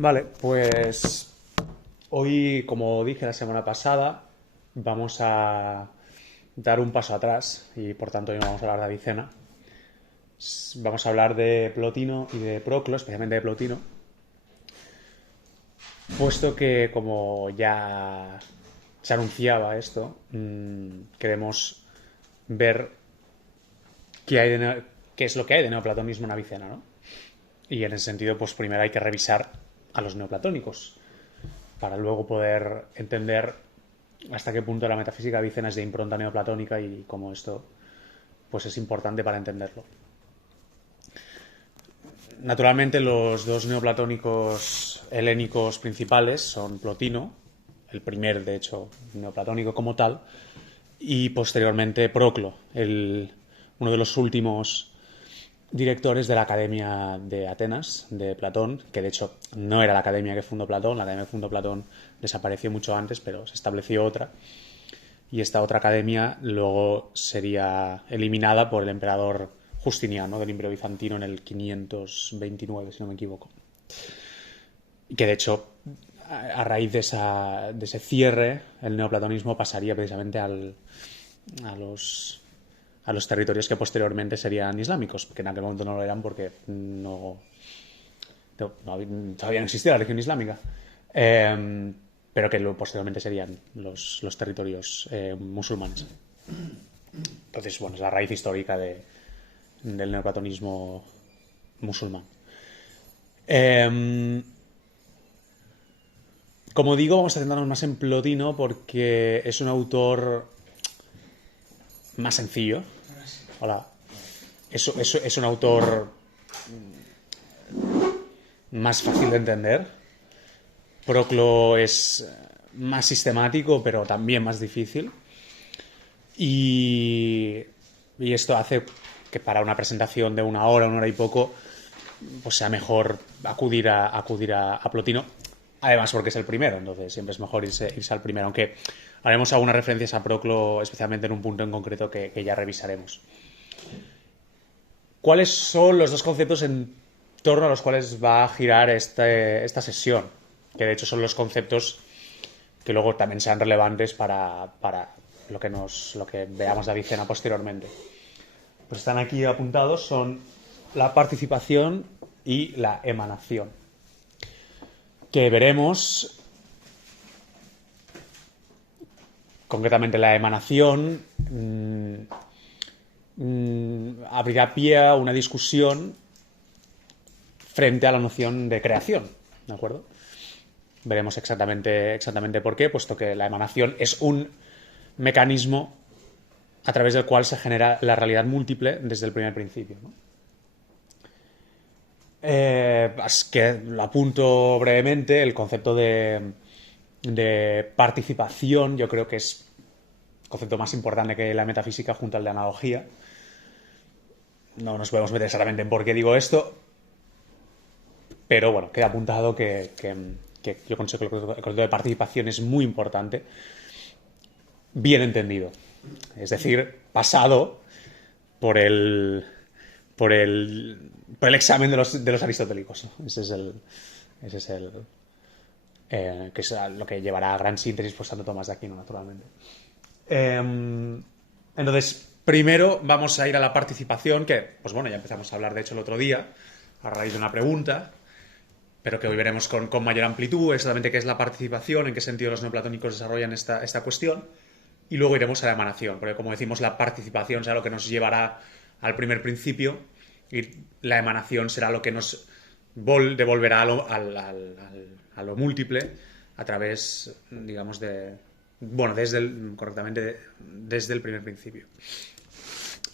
Vale, pues hoy, como dije la semana pasada, vamos a dar un paso atrás y por tanto hoy no vamos a hablar de Avicena. Vamos a hablar de Plotino y de Proclo, especialmente de Plotino, puesto que como ya se anunciaba esto, queremos ver qué es lo que hay de neoplatonismo en Avicena, ¿no? Y en ese sentido, pues primero hay que revisar a los neoplatónicos para luego poder entender hasta qué punto la metafísica de Avicena es de impronta neoplatónica y cómo esto pues es importante para entenderlo. Naturalmente los dos neoplatónicos helénicos principales son Plotino, el primer de hecho neoplatónico como tal, y posteriormente Proclo, uno de los últimos directores de la Academia de Atenas, de Platón, que de hecho no era la academia que fundó Platón, la academia que fundó Platón desapareció mucho antes, pero se estableció otra, y esta otra academia luego sería eliminada por el emperador Justiniano del Imperio Bizantino en el 529, si no me equivoco. Y que de hecho, a raíz de ese cierre, el neoplatonismo pasaría precisamente a los territorios que posteriormente serían islámicos, que en aquel momento no lo eran porque todavía no existía la religión islámica, pero que posteriormente serían los territorios musulmanes. Entonces, bueno, es la raíz histórica del neoplatonismo musulmán. Como digo, vamos a centrarnos más en Plotino porque es un autor más sencillo. Hola. Es un autor más fácil de entender. Proclo es más sistemático, pero también más difícil. Y esto hace que para una presentación de una hora y poco, pues sea mejor acudir a Plotino. Además, porque es el primero, entonces siempre es mejor irse al primero. Aunque haremos algunas referencias a Proclo, especialmente en un punto en concreto que ya revisaremos. ¿Cuáles son los dos conceptos en torno a los cuales va a girar esta sesión? Que de hecho son los conceptos que luego también sean relevantes para lo que veamos de Avicena posteriormente. Pues están aquí apuntados, son la participación y la emanación. Que veremos concretamente la emanación abrirá pie a una discusión frente a la noción de creación, ¿de acuerdo? Veremos exactamente por qué, puesto que la emanación es un mecanismo a través del cual se genera la realidad múltiple desde el primer principio, ¿no? Es que lo apunto brevemente, el concepto de participación yo creo que es el concepto más importante que la metafísica junto al de analogía. No nos podemos meter exactamente en por qué digo esto, pero bueno, queda apuntado que yo considero que el concepto de participación es muy importante, bien entendido. Es decir, pasado por el examen de los aristotélicos, ¿no? Ese es que es lo que llevará a gran síntesis por Santo Tomás de Aquino, naturalmente. Entonces, primero vamos a ir a la participación, que, pues bueno, ya empezamos a hablar, de hecho, el otro día, a raíz de una pregunta, pero que hoy veremos con mayor amplitud, exactamente qué es la participación, en qué sentido los neoplatónicos desarrollan esta cuestión, y luego iremos a la emanación, porque como decimos, la participación será lo que nos llevará al primer principio, y la emanación será lo que nos devolverá a lo múltiple a través, digamos, desde el primer principio.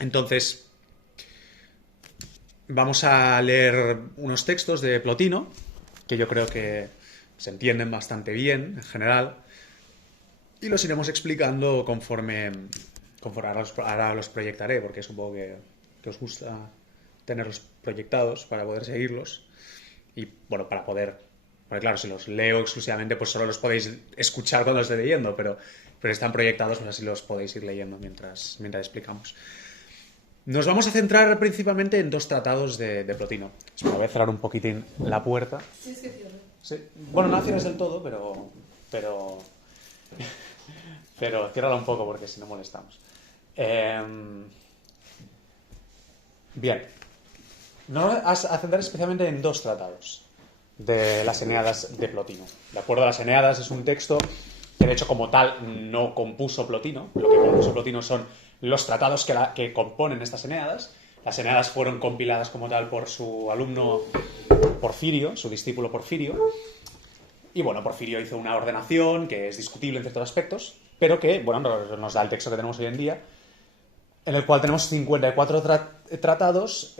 Entonces, vamos a leer unos textos de Plotino, que yo creo que se entienden bastante bien, en general, y los iremos explicando conforme ahora los proyectaré, porque es un poco que os gusta tenerlos proyectados para poder seguirlos y, bueno, para poder... Porque claro, si los leo exclusivamente, pues solo los podéis escuchar cuando los esté leyendo, pero están proyectados, pues así los podéis ir leyendo mientras explicamos. Nos vamos a centrar principalmente en dos tratados de Plotino. Me voy a cerrar un poquitín la puerta. Sí, es que cierro. Sí. Bueno, no la cierres del todo, pero ciérrala un poco porque si no molestamos. Bien. Nos vamos a centrar especialmente en dos tratados de las Eneadas de Plotino. De acuerdo, a las Eneadas es un texto que de hecho como tal no compuso Plotino. Lo que compuso Plotino son los tratados que componen estas Eneadas. Las Eneadas fueron compiladas como tal por su alumno Porfirio, su discípulo Porfirio. Y bueno, Porfirio hizo una ordenación que es discutible en ciertos aspectos, pero que, bueno, nos da el texto que tenemos hoy en día, en el cual tenemos 54 tratados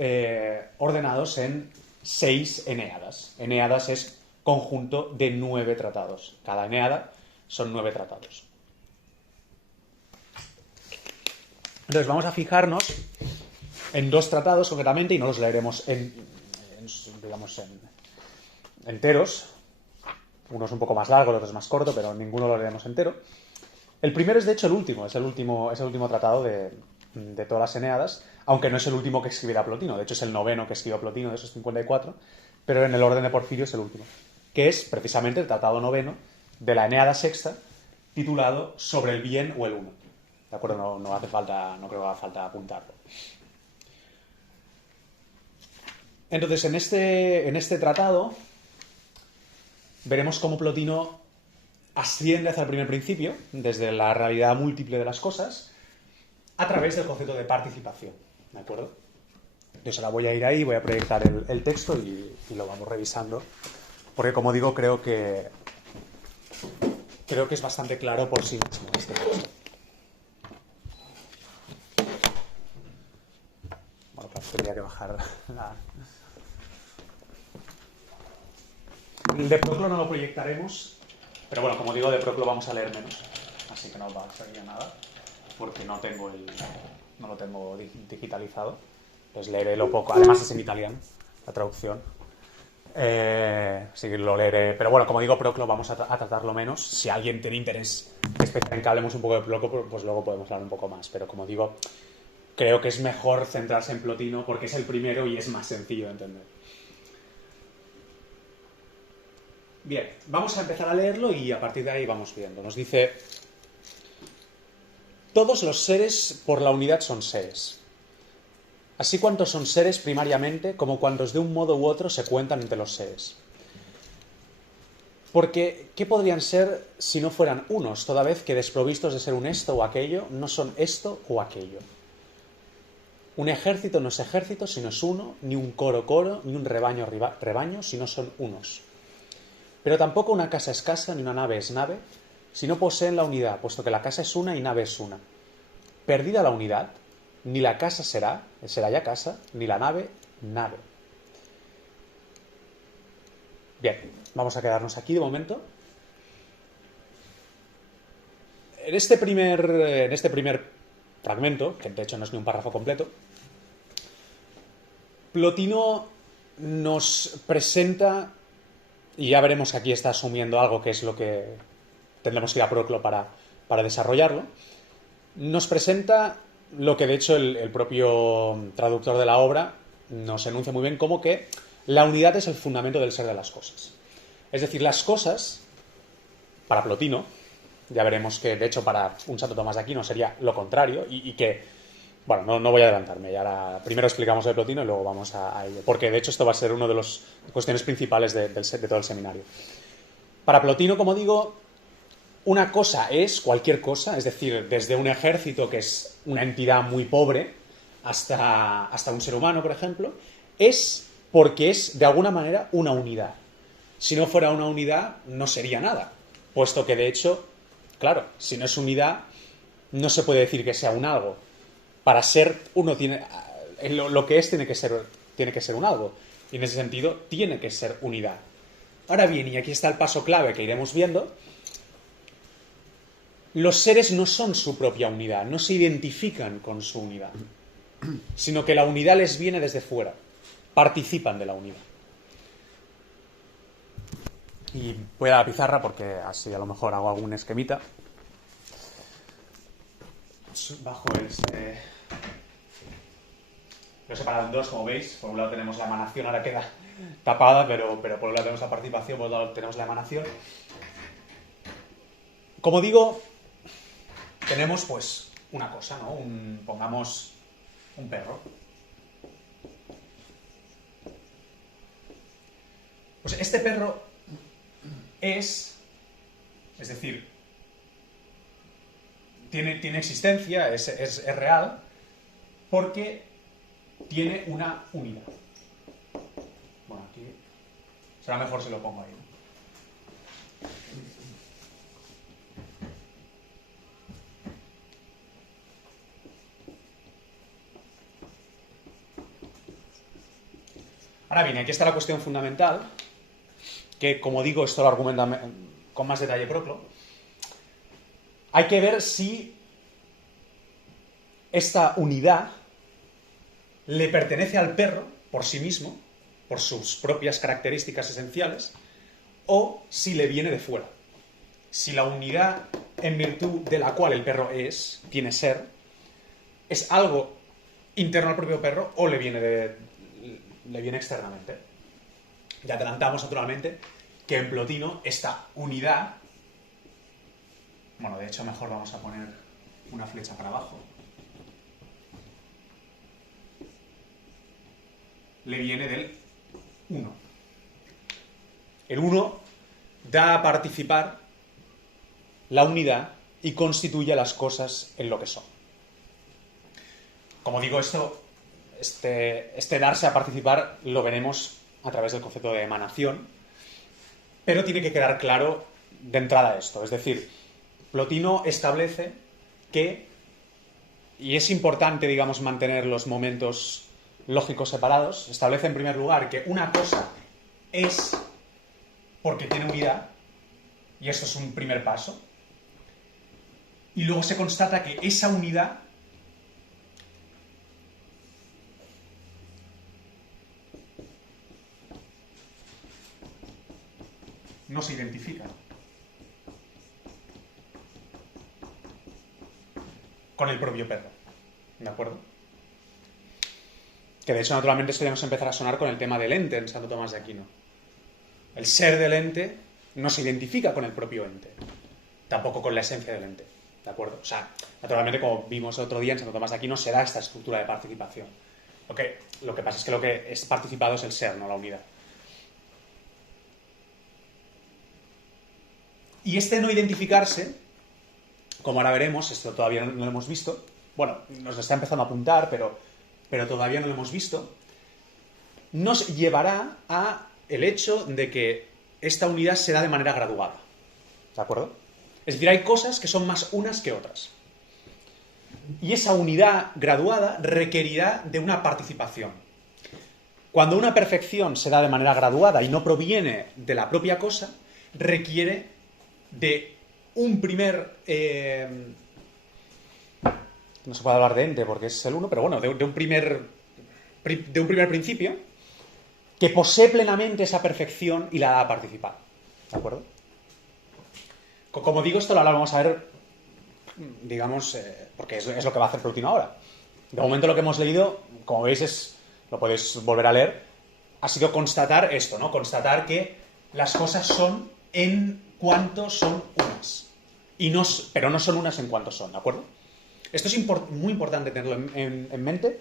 ordenados en 6 Eneadas. Eneadas es conjunto de 9 tratados. Cada Eneada son 9 tratados. Entonces vamos a fijarnos en dos tratados concretamente y no los leeremos enteros. Uno es un poco más largo, el otro es más corto, pero ninguno lo leeremos entero. El primero es de hecho el último tratado de todas las Eneadas, aunque no es el último que escribirá Plotino, de hecho es el noveno que escribió Plotino de esos 54, pero en el orden de Porfirio es el último, que es precisamente el tratado noveno de la Eneada sexta, titulado Sobre el bien o el uno. ¿De acuerdo? No hace falta, no creo que haga falta apuntarlo. Entonces, en este tratado veremos cómo Plotino asciende hacia el primer principio, desde la realidad múltiple de las cosas, a través del concepto de participación. ¿De acuerdo? Entonces ahora voy a ir ahí, voy a proyectar el texto y lo vamos revisando, porque como digo, creo que es bastante claro por sí mismo este texto. Bueno, claro, tendría que bajar la... El de Proclo no lo proyectaremos, pero bueno, como digo, de Proclo vamos a leer menos, así que no va a salir nada, porque no lo tengo digitalizado. Pues leeré lo poco, además es en italiano, la traducción. Sí, lo leeré, pero bueno, como digo, Proclo vamos a tratarlo menos. Si alguien tiene interés especial en que hablemos un poco de Proclo, pues luego podemos hablar un poco más, pero como digo, creo que es mejor centrarse en Plotino porque es el primero y es más sencillo de entender. Bien, vamos a empezar a leerlo y a partir de ahí vamos viendo. Nos dice: todos los seres por la unidad son seres. Así cuantos son seres primariamente, como cuantos de un modo u otro se cuentan entre los seres. Porque, ¿qué podrían ser si no fueran unos, toda vez que desprovistos de ser un esto o aquello, no son esto o aquello? Un ejército no es ejército si no es uno, ni un coro, ni un rebaño, si no son unos. Pero tampoco una casa es casa, ni una nave es nave, si no poseen la unidad, puesto que la casa es una y nave es una. Perdida la unidad, ni la casa será ya casa, ni la nave, nave. Bien, vamos a quedarnos aquí de momento. En este primer fragmento, que de hecho no es ni un párrafo completo, Plotino nos presenta, y ya veremos que aquí está asumiendo algo que es lo que tendremos que ir a Proclo para desarrollarlo, nos presenta lo que de hecho el propio traductor de la obra nos enuncia muy bien, como que la unidad es el fundamento del ser de las cosas. Es decir, las cosas, para Plotino, ya veremos que de hecho para un Santo Tomás de Aquino sería lo contrario, y que, bueno, no voy a adelantarme, y ahora primero explicamos el Plotino y luego vamos a ello, porque de hecho esto va a ser una de las cuestiones principales de todo el seminario. Para Plotino, como digo, una cosa es cualquier cosa, es decir, desde un ejército, que es una entidad muy pobre, hasta un ser humano, por ejemplo, es porque es, de alguna manera, una unidad. Si no fuera una unidad, no sería nada, puesto que, de hecho, claro, si no es unidad, no se puede decir que sea un algo. Para ser uno tiene... Lo que es tiene que ser un algo. Y en ese sentido, tiene que ser unidad. Ahora bien, y aquí está el paso clave que iremos viendo, los seres no son su propia unidad, no se identifican con su unidad, sino que la unidad les viene desde fuera, participan de la unidad. Y voy a la pizarra porque así a lo mejor hago algún esquemita. Bajo lo he separado en dos, como veis. Por un lado tenemos la emanación, ahora queda tapada, pero por un lado tenemos la participación, por otro lado tenemos la emanación. Como digo, tenemos pues una cosa, ¿no? Pongamos un perro. Pues este perro es decir, tiene existencia, es real, porque tiene una unidad. Bueno, aquí será mejor si lo pongo ahí. Ahora bien, aquí está la cuestión fundamental, que como digo, esto lo argumenta con más detalle Proclo. Hay que ver si esta unidad le pertenece al perro por sí mismo, por sus propias características esenciales, o si le viene de fuera. Si la unidad en virtud de la cual el perro tiene ser, es algo interno al propio perro o le viene externamente. Ya adelantamos, naturalmente, que en Plotino esta unidad, bueno, de hecho mejor vamos a poner una flecha para abajo, le viene del 1. El 1 da a participar la unidad y constituye las cosas en lo que son. Como digo, este darse a participar lo veremos a través del concepto de emanación, pero tiene que quedar claro de entrada esto. Es decir, Plotino establece que, y es importante, digamos, mantener los momentos lógicos separados, establece en primer lugar que una cosa es porque tiene unidad, y esto es un primer paso, y luego se constata que esa unidad no se identifica con el propio perro. ¿De acuerdo? Que de hecho, naturalmente, esto ya nos empezará a sonar con el tema del ente en Santo Tomás de Aquino. El ser del ente no se identifica con el propio ente, tampoco con la esencia del ente. ¿De acuerdo? O sea, naturalmente, como vimos el otro día en Santo Tomás de Aquino, se da esta estructura de participación. Lo que pasa es que lo que es participado es el ser, no la unidad. Y este no identificarse, como ahora veremos, esto todavía no lo hemos visto, bueno, nos está empezando a apuntar, pero todavía no lo hemos visto, nos llevará a el hecho de que esta unidad se da de manera graduada. ¿De acuerdo? Es decir, hay cosas que son más unas que otras. Y esa unidad graduada requerirá de una participación. Cuando una perfección se da de manera graduada y no proviene de la propia cosa, requiere de un primer... no se puede hablar de ente porque es el uno, pero bueno, de un primer principio que posee plenamente esa perfección y la da a participar. ¿De acuerdo? Como digo, esto lo vamos a ver, digamos, porque es lo que va a hacer Plotino ahora. De momento lo que hemos leído, como veis, lo podéis volver a leer, ha sido constatar esto, ¿no? Constatar que las cosas son en cuanto son unas. Pero no son unas en cuanto son, ¿de acuerdo? Esto es muy importante tenerlo en mente,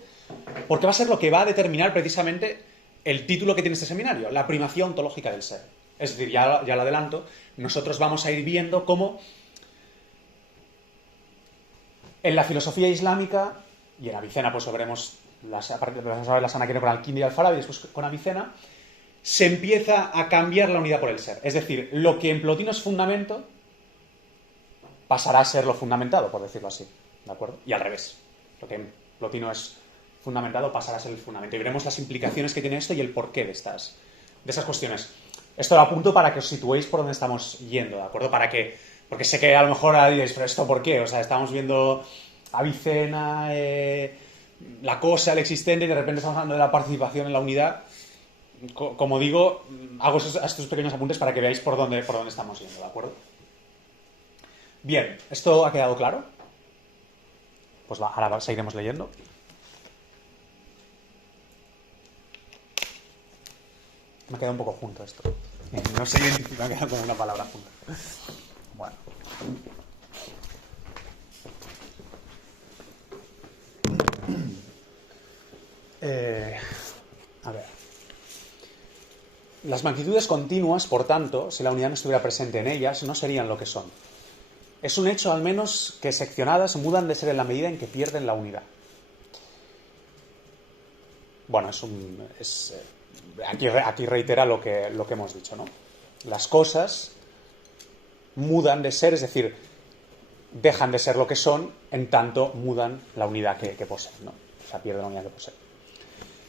porque va a ser lo que va a determinar precisamente el título que tiene este seminario, la primacía ontológica del ser. Es decir, ya lo adelanto, nosotros vamos a ir viendo cómo en la filosofía islámica, y en Avicena pues lo veremos, a partir de la semana que viene con Al-Kindi y Al-Farabi, y después con Avicena, se empieza a cambiar la unidad por el ser. Es decir, lo que en Plotino es fundamento pasará a ser lo fundamentado, por decirlo así. ¿De acuerdo? Y al revés. Lo que en Plotino es fundamentado pasará a ser el fundamento. Y veremos las implicaciones que tiene esto y el porqué de esas cuestiones. Esto lo apunto para que os situéis por donde estamos yendo, ¿de acuerdo? Porque sé que a lo mejor diréis, pero ¿esto por qué? O sea, estamos viendo Avicena, la cosa, el existente, y de repente estamos hablando de la participación en la unidad. Como digo, hago estos pequeños apuntes para que veáis por dónde estamos yendo, ¿de acuerdo? Bien, ¿esto ha quedado claro? Pues ahora seguiremos leyendo. Me ha quedado un poco junto esto. No sé identificar, me ha quedado con una palabra junta. Bueno. A ver. Las magnitudes continuas, por tanto, si la unidad no estuviera presente en ellas, no serían lo que son. Es un hecho, al menos, que seccionadas mudan de ser en la medida en que pierden la unidad. Bueno, aquí reitera lo que hemos dicho, ¿no? Las cosas mudan de ser, es decir, dejan de ser lo que son, en tanto mudan la unidad que poseen, ¿no? O sea, pierden la unidad que poseen.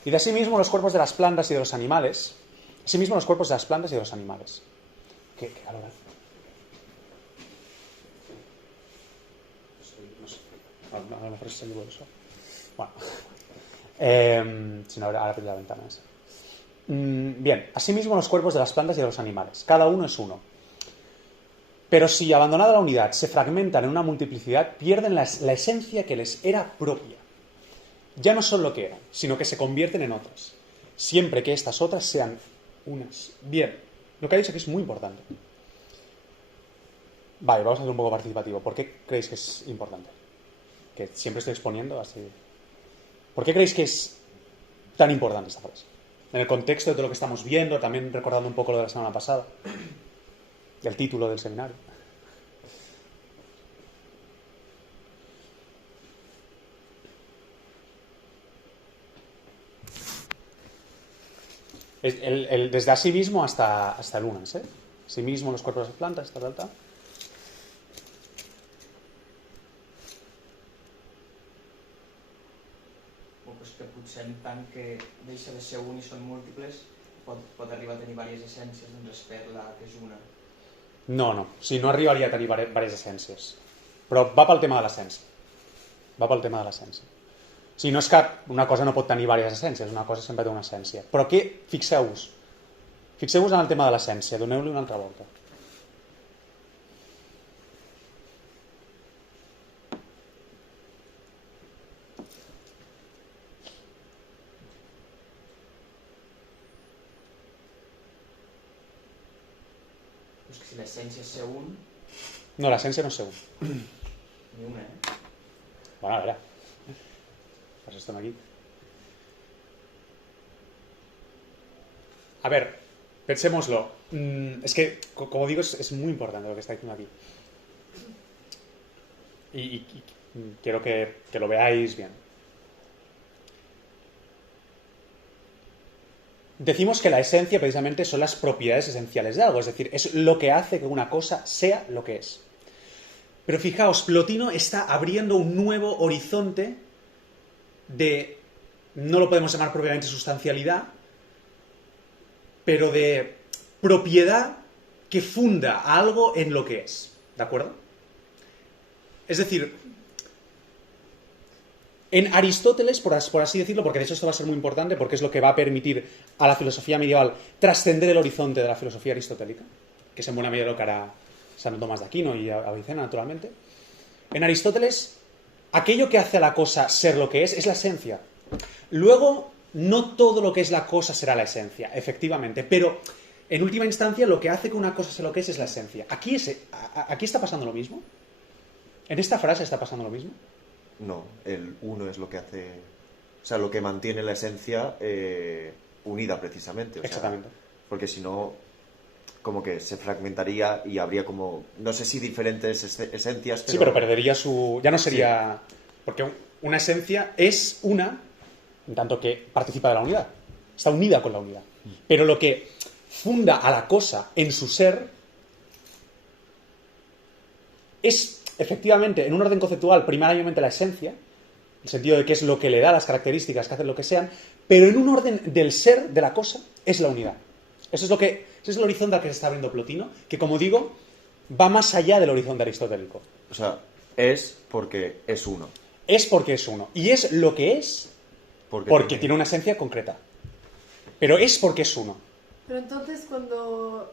Y de asimismo los cuerpos de las plantas y de los animales. Asimismo los cuerpos de las plantas y de los animales. ¿Qué calor hace? No sé. A lo mejor es el eso. Bueno. Si no, ahora abrir la ventana esa. Bien, asimismo los cuerpos de las plantas y de los animales. Cada uno es uno. Pero si, abandonada la unidad, se fragmentan en una multiplicidad, pierden la esencia que les era propia. Ya no son lo que eran, sino que se convierten en otras, siempre que estas otras sean unas. Bien, lo que ha dicho aquí es muy importante. Vale, vamos a hacer un poco participativo. ¿Por qué creéis que es importante? Que siempre estoy exponiendo así. ¿Por qué creéis que es tan importante esta frase? En el contexto de todo lo que estamos viendo, también recordando un poco lo de la semana pasada, el título del seminario. Desde así mismo hasta el unas, ¿eh? Sí mismo los cuerpos de las plantas, tal. Pues que potser en tant que deixa de ser un i són múltiples pot arribar a tenir diverses essències en respecte a la que és una. No, si no arribaria a tenir diverses essències, però va pel tema de l'essència. O sigui, no és que una cosa no pot tenir diverses essències, una cosa sempre té una essència. Però què? Fixeu-vos en el tema de l'essència, doneu-li una altra volta. Pues que si l'essència és ser un... No, l'essència no és ser un. Ni una, Bueno, a veure. Pues esto aquí. A ver, pensémoslo. Es que, como digo, es muy importante lo que está diciendo aquí. Y quiero que lo veáis bien. Decimos que la esencia precisamente son las propiedades esenciales de algo, es decir, es lo que hace que una cosa sea lo que es. Pero fijaos, Plotino está abriendo un nuevo horizonte de, no lo podemos llamar propiamente sustancialidad, pero de propiedad que funda a algo en lo que es, ¿de acuerdo? Es decir, en Aristóteles, por así decirlo, porque de hecho esto va a ser muy importante, porque es lo que va a permitir a la filosofía medieval trascender el horizonte de la filosofía aristotélica, que es en buena medida lo que hará Santo Tomás de Aquino y Avicena, naturalmente. En Aristóteles, aquello que hace a la cosa ser lo que es la esencia. Luego, no todo lo que es la cosa será la esencia, efectivamente, pero en última instancia lo que hace que una cosa sea lo que es la esencia. ¿Aquí está pasando lo mismo? ¿En esta frase está pasando lo mismo? No, el uno es lo que hace... O sea, lo que mantiene la esencia unida precisamente. Exactamente. Porque si no, como que se fragmentaría y habría como... No sé si diferentes esencias, pero... Sí, pero perdería su... Ya no sería... Sí. Porque una esencia es una, en tanto que participa de la unidad. Está unida con la unidad. Pero lo que funda a la cosa en su ser es... efectivamente, en un orden conceptual, primariamente la esencia, en el sentido de que es lo que le da las características que hacen lo que sean, pero en un orden del ser de la cosa es la unidad. Ese es el horizonte al que se está abriendo Plotino, que, como digo, va más allá del horizonte aristotélico. O sea, es porque es uno. Es porque es uno. Y es lo que es porque tiene una esencia concreta. Pero es porque es uno. Pero entonces cuando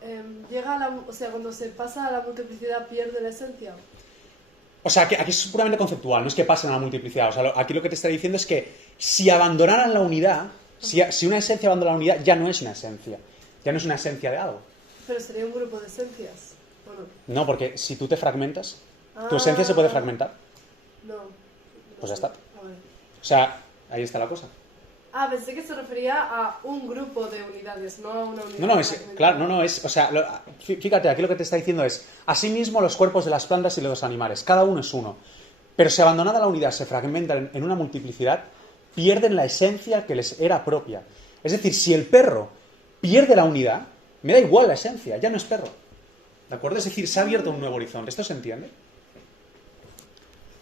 cuando se pasa a la multiplicidad, pierde la esencia. O sea, que aquí es puramente conceptual, no es que pasen a la multiplicidad. O sea, aquí lo que te está diciendo es que si abandonaran la unidad, si una esencia abandona la unidad, ya no es una esencia. Ya no es una esencia de algo. Pero sería un grupo de esencias, ¿o no? No, porque si tú te fragmentas, tu esencia se puede fragmentar. No. Pues ya está. A ver. O sea, ahí está la cosa. Ah, pensé que se refería a un grupo de unidades, no a una unidad. No, es, fragmentada. claro, no, es, o sea, fíjate, aquí lo que te está diciendo es, asimismo los cuerpos de las plantas y de los animales, cada uno es uno, pero si abandonada la unidad se fragmentan en una multiplicidad, pierden la esencia que les era propia. Es decir, si el perro pierde la unidad, me da igual la esencia, ya no es perro. ¿De acuerdo? Es decir, se ha abierto un nuevo horizonte. ¿Esto se entiende?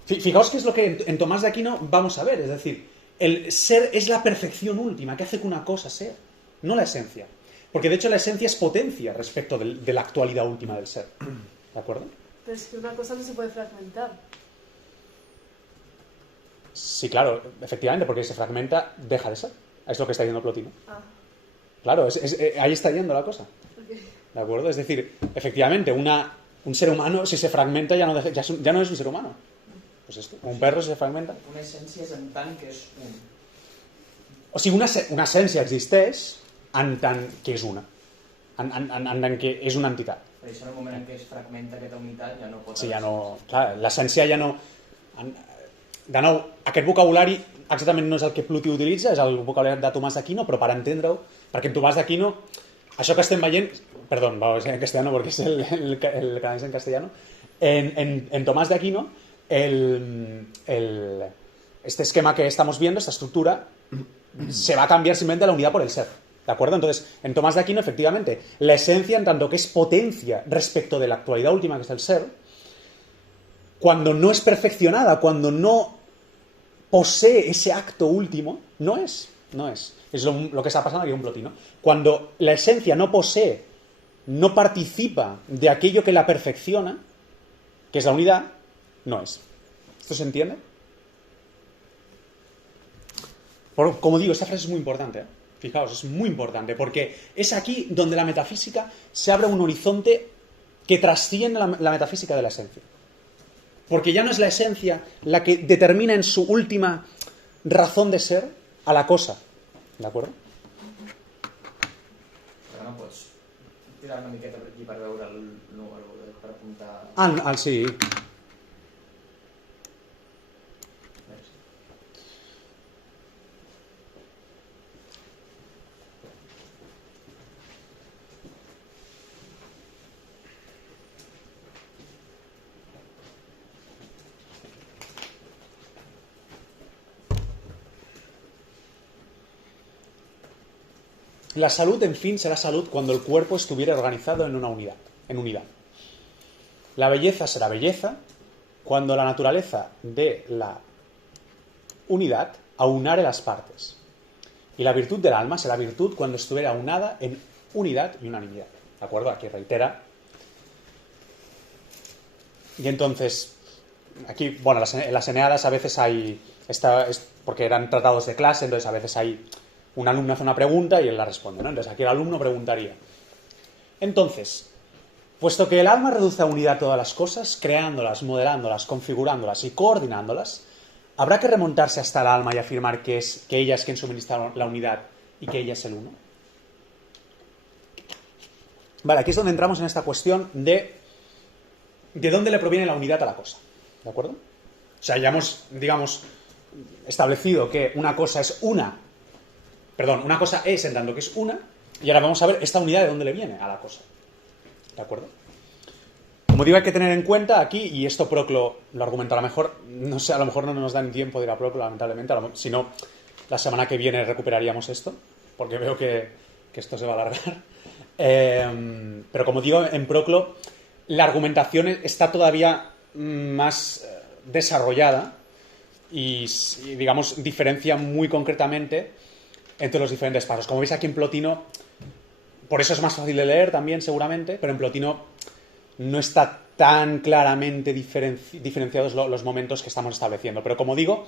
Fijaos que es lo que en Tomás de Aquino vamos a ver, es decir, el ser es la perfección última que hace que una cosa sea, no la esencia. Porque de hecho la esencia es potencia respecto de la actualidad última del ser. ¿De acuerdo? Pero es que una cosa no se puede fragmentar. Sí, claro, efectivamente, porque si se fragmenta, deja de ser. Es lo que está diciendo Plotino. Ah, Claro, ahí está yendo la cosa. ok. ¿De acuerdo? Es decir, efectivamente, un ser humano, si se fragmenta, ya no es un ser humano. Pues esto, un perro si se fragmenta. Una essència és en tant que és un. O sigui, una essència existeix en tant que és una. En tant que és una entitat. Per això en el moment en què es fragmenta aquesta unitat ja no pot... Sí, ja no... Clar, l'essència ja no... De nou, aquest vocabulari exactament no és el que Plotí utilitza, és el vocabulari de Tomàs d'Aquino, però per entendre-ho, perquè en Tomàs d'Aquino, això que estem veient... Perdón, vamos en castellano porque es el canal es en castellano. En Tomás de Aquino, este esquema que estamos viendo, esta estructura, se va a cambiar simplemente la unidad por el ser. ¿De acuerdo? Entonces, en Tomás de Aquino, efectivamente, la esencia, en tanto que es potencia respecto de la actualidad última, que es el ser, cuando no es perfeccionada, cuando no posee ese acto último, no es. Es lo que está pasando aquí con Plotino. Cuando la esencia no posee, no participa de aquello que la perfecciona, que es la unidad, no es. ¿Esto se entiende? Como digo, esta frase es muy importante, ¿eh? Fijaos, es muy importante, porque es aquí donde la metafísica se abre un horizonte que trasciende la metafísica de la esencia. Porque ya no es la esencia la que determina en su última razón de ser a la cosa. ¿De acuerdo? Però no pots tirar una miqueta per aquí per veure el número, per apuntar... Sí. La salud, en fin, será salud cuando el cuerpo estuviera organizado en una unidad, en unidad. La belleza será belleza cuando la naturaleza de la unidad aunare las partes. Y la virtud del alma será virtud cuando estuviera aunada en unidad y unanimidad. ¿De acuerdo? Aquí reitera. Y entonces, aquí, bueno, en las Eneadas a veces hay, porque eran tratados de clase, entonces a veces hay un alumno hace una pregunta y él la responde, ¿no? Entonces aquí el alumno preguntaría. Entonces, puesto que el alma reduce a unidad todas las cosas, creándolas, modelándolas, configurándolas y coordinándolas, ¿habrá que remontarse hasta el alma y afirmar que ella es quien suministra la unidad y que ella es el uno? Vale, aquí es donde entramos en esta cuestión de dónde le proviene la unidad a la cosa. ¿De acuerdo? O sea, ya hemos, digamos, establecido que una cosa es una es en tanto que es una, y ahora vamos a ver esta unidad de dónde le viene a la cosa. ¿De acuerdo? Como digo, hay que tener en cuenta aquí, y esto Proclo lo argumenta, a lo mejor, no sé, a lo mejor no nos dan tiempo de ir a Proclo, lamentablemente, si no, la semana que viene recuperaríamos esto, porque veo que esto se va a alargar. Pero como digo, en Proclo la argumentación está todavía más desarrollada y, digamos, diferencia muy concretamente entre los diferentes pasos. Como veis aquí en Plotino, por eso es más fácil de leer también seguramente, pero en Plotino no está tan claramente diferenciados los momentos que estamos estableciendo. Pero como digo,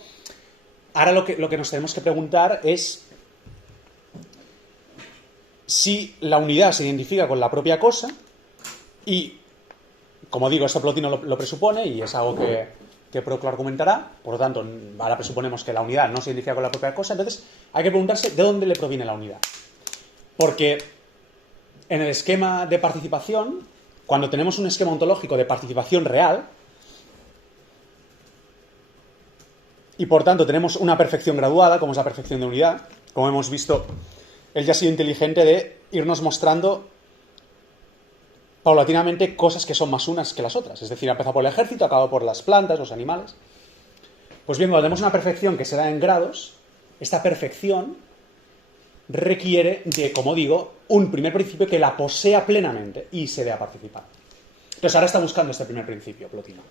ahora lo que nos tenemos que preguntar es si la unidad se identifica con la propia cosa y, como digo, esto Plotino lo presupone y es algo que Proclo argumentará, por lo tanto, ahora presuponemos que la unidad no se identifica con la propia cosa, entonces hay que preguntarse de dónde le proviene la unidad. Porque En el esquema de participación, cuando tenemos un esquema ontológico de participación real, y por tanto tenemos una perfección graduada, como es la perfección de unidad, como hemos visto, él ya ha sido inteligente de irnos mostrando paulatinamente cosas que son más unas que las otras. Es decir, ha empezado por el ejército, ha acabado por las plantas, los animales. Pues bien, cuando tenemos una perfección que se da en grados, esta perfección requiere de, como digo, un primer principio que la posea plenamente y se dé a participar. Entonces ahora está buscando este primer principio, Plotino.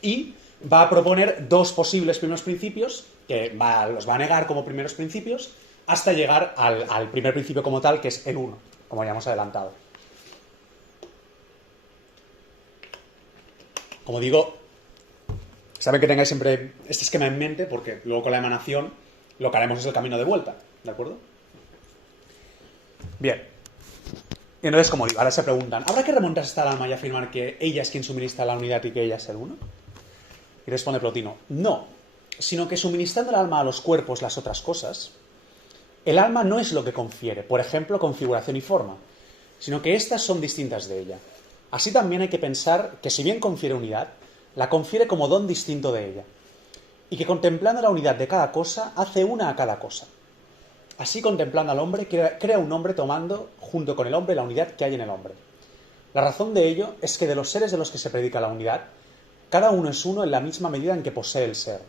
Y va a proponer dos posibles primeros principios, que los va a negar como primeros principios, hasta llegar al primer principio como tal, que es el 1, como ya hemos adelantado. Como digo, saben que tengáis siempre este esquema en mente, porque luego con la emanación lo que haremos es el camino de vuelta, ¿de acuerdo? Bien. Y entonces, como digo, ahora se preguntan, ¿habrá que remontarse hasta el alma y afirmar que ella es quien suministra la unidad y que ella es el 1? Y responde Plotino, no, sino que suministrando el alma a los cuerpos las otras cosas, el alma no es lo que confiere, por ejemplo, configuración y forma, sino que éstas son distintas de ella. Así también hay que pensar que si bien confiere unidad, la confiere como don distinto de ella, y que contemplando la unidad de cada cosa, hace una a cada cosa. Así, contemplando al hombre, crea un hombre tomando, junto con el hombre, la unidad que hay en el hombre. La razón de ello es que de los seres de los que se predica la unidad, cada uno es uno en la misma medida en que posee el ser.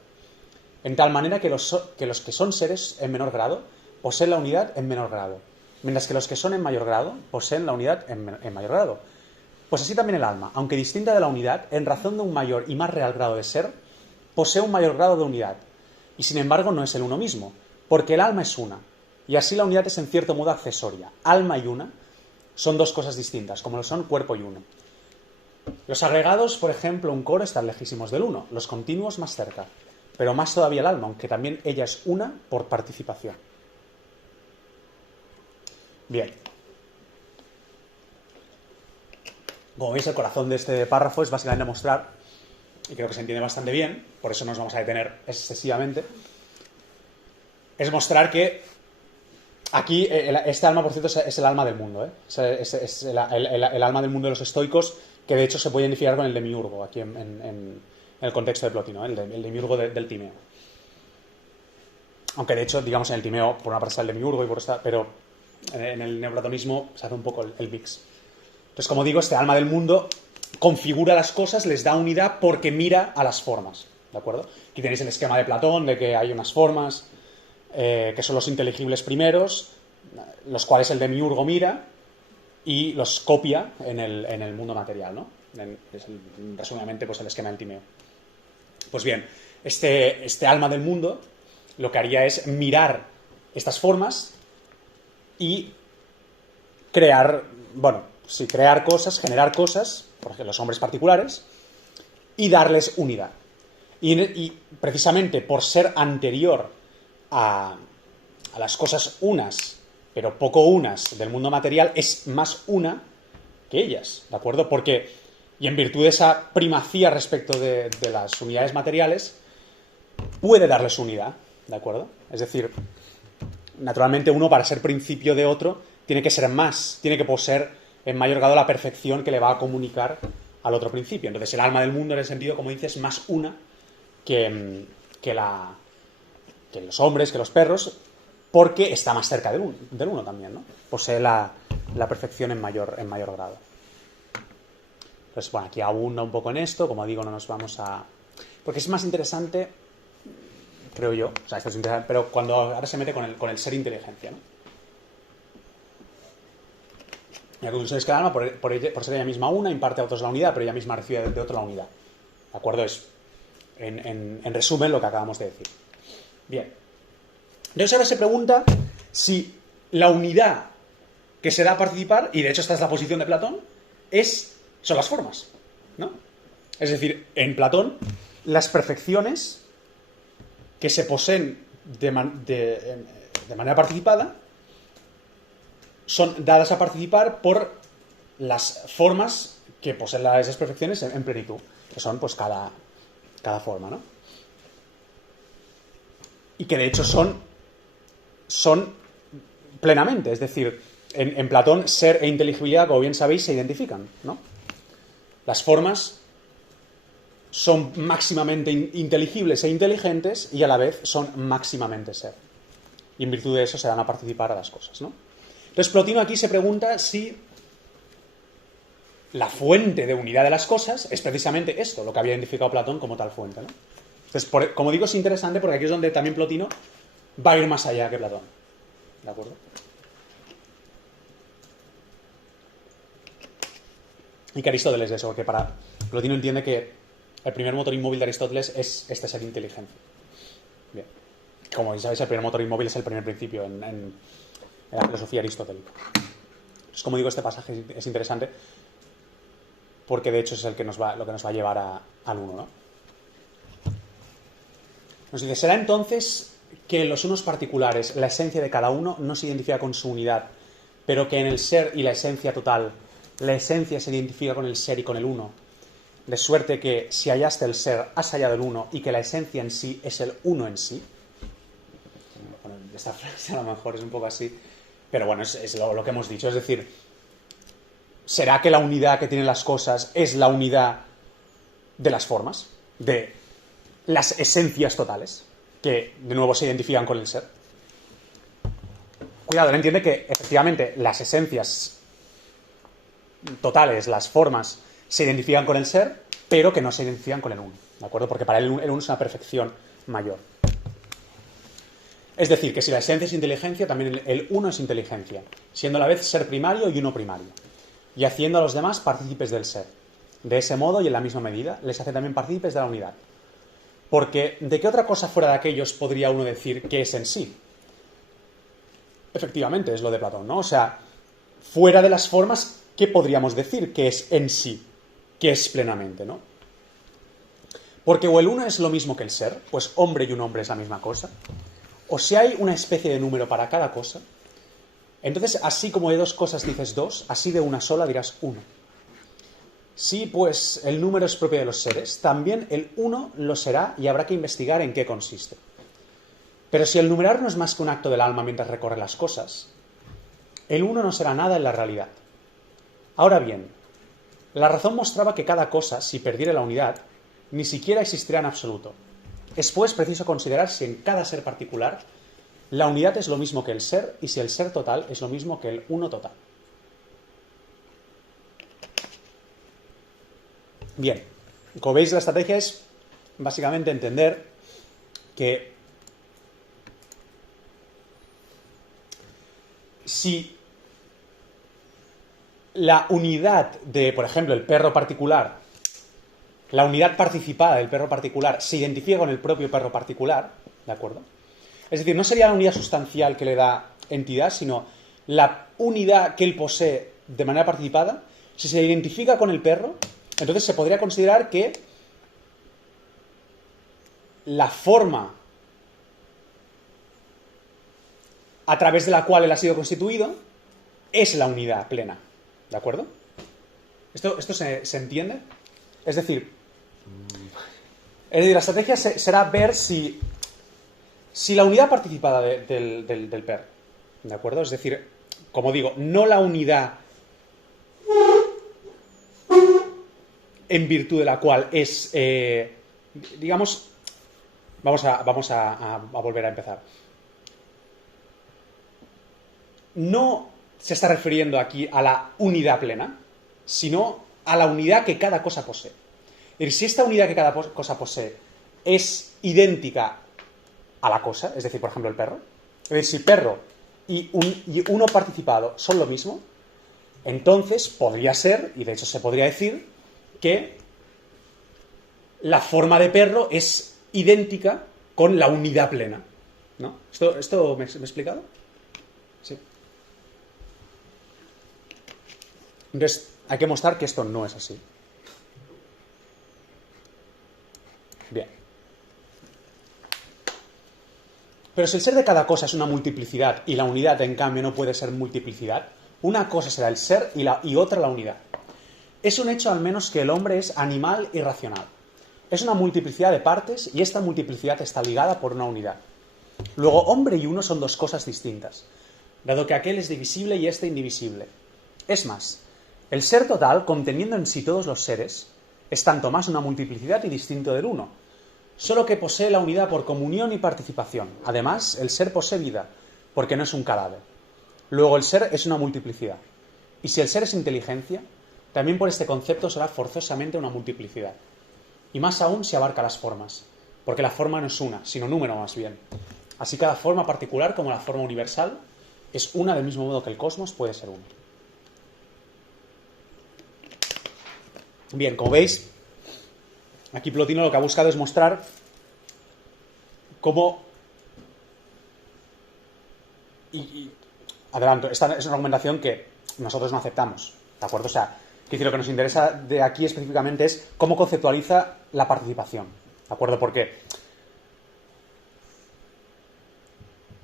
En tal manera que los que son seres en menor grado, poseen la unidad en menor grado, mientras que los que son en mayor grado, poseen la unidad en mayor grado. Pues así también el alma, aunque distinta de la unidad, en razón de un mayor y más real grado de ser, posee un mayor grado de unidad, y sin embargo no es el uno mismo, porque el alma es una, y así la unidad es en cierto modo accesoria. Alma y una son dos cosas distintas, como lo son cuerpo y uno. Los agregados, por ejemplo, un coro, están lejísimos del uno, los continuos más cerca, pero más todavía el alma, aunque también ella es una por participación. Bien. Como veis, el corazón de este párrafo es básicamente mostrar, y creo que se entiende bastante bien, por eso nos vamos a detener excesivamente, es mostrar que aquí este alma, por cierto, es el alma del mundo, ¿eh? Es el alma del mundo de los estoicos, que de hecho se puede identificar con el demiurgo, aquí en el contexto de Plotino, ¿eh? El demiurgo del Timeo. Aunque de hecho, digamos, en el Timeo, por una parte está el demiurgo, pero en el neoplatonismo se hace un poco el mix. Entonces, como digo, este alma del mundo configura las cosas, les da unidad porque mira a las formas, ¿de acuerdo? Aquí tenéis el esquema de Platón, de que hay unas formas que son los inteligibles primeros, los cuales el demiurgo mira y los copia en el mundo material, ¿no? Es resumidamente, pues, el esquema del Timeo. Pues bien, este alma del mundo lo que haría es mirar estas formas y crear cosas, generar cosas, por ejemplo, los hombres particulares, y darles unidad. Y precisamente por ser anterior a las cosas unas, pero poco unas del mundo material, es más una que ellas, ¿de acuerdo? Porque, y en virtud de esa primacía respecto de las unidades materiales, puede darles unidad, ¿de acuerdo? Es decir, naturalmente uno, para ser principio de otro, tiene que ser más, tiene que poseer en mayor grado la perfección que le va a comunicar al otro principio. Entonces el alma del mundo, en el sentido, como dices, es más una que los hombres, que los perros, porque está más cerca del uno también, ¿no? Posee la perfección en mayor grado. Entonces, bueno, aquí abunda un poco en esto, como digo, no nos vamos a... Porque es más interesante, creo yo, o sea, esto es interesante, pero cuando ahora se mete con el ser inteligencia, ¿no? La conclusión es que el alma, por ser ella misma una, imparte a otros la unidad, pero ella misma recibe de otro la unidad. ¿De acuerdo? Es, en resumen, lo que acabamos de decir. Bien. Entonces ahora se pregunta si la unidad que se da a participar, y de hecho esta es la posición de Platón, son las formas, ¿no? Es decir, en Platón, las perfecciones que se poseen de manera participada son dadas a participar por las formas que poseen esas perfecciones en plenitud, que son pues cada forma, ¿no? Y que de hecho son plenamente, es decir, en Platón, ser e inteligibilidad, como bien sabéis, se identifican, ¿no? Las formas son máximamente inteligibles e inteligentes y a la vez son máximamente ser. Y en virtud de eso se dan a participar a las cosas, ¿no? Entonces Plotino aquí se pregunta si la fuente de unidad de las cosas es precisamente esto, lo que había identificado Platón como tal fuente, ¿no? Entonces, como digo, es interesante porque aquí es donde también Plotino va a ir más allá que Platón. ¿De acuerdo? Y que Aristóteles de eso, porque para Plotino entiende que el primer motor inmóvil de Aristóteles es este ser inteligencia. Bien. Como sabéis, el primer motor inmóvil es el primer principio en la filosofía aristotélica. Entonces, como digo, este pasaje es interesante porque de hecho es lo que nos va a llevar al uno, ¿no? Nos dice, será entonces que en los unos particulares la esencia de cada uno no se identifica con su unidad, pero que en el ser y la esencia total la esencia se identifica con el ser y con el uno, de suerte que si hallaste el ser, has hallado el uno, y que la esencia en sí es el uno en sí. Bueno, esta frase a lo mejor es un poco así, pero bueno, es lo que hemos dicho, es decir, ¿será que la unidad que tienen las cosas es la unidad de las formas, de las esencias totales, que de nuevo se identifican con el ser? Cuidado, él entiende que efectivamente las esencias totales, las formas, se identifican con el ser, pero que no se identifican con el uno, ¿de acuerdo? Porque para él el uno es una perfección mayor. Es decir, que si la esencia es inteligencia, también el uno es inteligencia, siendo a la vez ser primario y uno primario, y haciendo a los demás partícipes del ser. De ese modo y en la misma medida, les hace también partícipes de la unidad. Porque, ¿de qué otra cosa fuera de aquellos podría uno decir que es en sí? Efectivamente, es lo de Platón, ¿no? O sea, fuera de las formas, ¿qué podríamos decir que es en sí? Que es plenamente, ¿no? Porque o el uno es lo mismo que el ser, pues hombre y un hombre es la misma cosa, o si hay una especie de número para cada cosa, entonces así como de dos cosas dices dos, así de una sola dirás uno. Si pues el número es propio de los seres, también el uno lo será y habrá que investigar en qué consiste. Pero si el numerar no es más que un acto del alma mientras recorre las cosas, el uno no será nada en la realidad. Ahora bien, la razón mostraba que cada cosa, si perdiera la unidad, ni siquiera existirá en absoluto. Es pues preciso considerar si en cada ser particular la unidad es lo mismo que el ser y si el ser total es lo mismo que el uno total. Bien, como veis, la estrategia es básicamente entender que si la unidad de, por ejemplo, el perro particular, la unidad participada del perro particular se identifica con el propio perro particular, ¿de acuerdo? Es decir, no sería la unidad sustancial que le da entidad, sino la unidad que él posee de manera participada, si se identifica con el perro, entonces se podría considerar que la forma a través de la cual él ha sido constituido es la unidad plena, ¿de acuerdo? ¿Esto se entiende? Es decir, la estrategia será ver si la unidad participada del perro, ¿de acuerdo? Es decir, como digo, no la unidad en virtud de la cual es, digamos, vamos a volver a empezar. No se está refiriendo aquí a la unidad plena, sino a la unidad que cada cosa posee. Es decir, si esta unidad que cada cosa posee es idéntica a la cosa, es decir, por ejemplo, el perro, es decir, si perro y uno participado son lo mismo, entonces podría ser, y de hecho se podría decir, que la forma de perro es idéntica con la unidad plena, ¿no? ¿Esto me he explicado? Sí. Entonces, hay que mostrar que esto no es así. Bien. Pero si el ser de cada cosa es una multiplicidad y la unidad, en cambio, no puede ser multiplicidad, una cosa será el ser y otra la unidad. Es un hecho al menos que el hombre es animal y racional. Es una multiplicidad de partes y esta multiplicidad está ligada por una unidad. Luego, hombre y uno son dos cosas distintas. dado que aquel es divisible y éste indivisible. Es más, el ser total, conteniendo en sí todos los seres, es tanto más una multiplicidad y distinto del uno, solo que posee la unidad por comunión y participación. Además, el ser posee vida, porque no es un cadáver. Luego, el ser es una multiplicidad. Y si el ser es inteligencia, también por este concepto será forzosamente una multiplicidad. Y más aún si abarca las formas, porque la forma no es una, sino número más bien. Así cada forma particular, como la forma universal, es una del mismo modo que el cosmos puede ser uno. Bien, como veis, aquí Plotino lo que ha buscado es mostrar cómo... Adelanto, esta es una argumentación que nosotros no aceptamos, ¿de acuerdo? O sea, lo que nos interesa de aquí específicamente es cómo conceptualiza la participación, ¿de acuerdo? Porque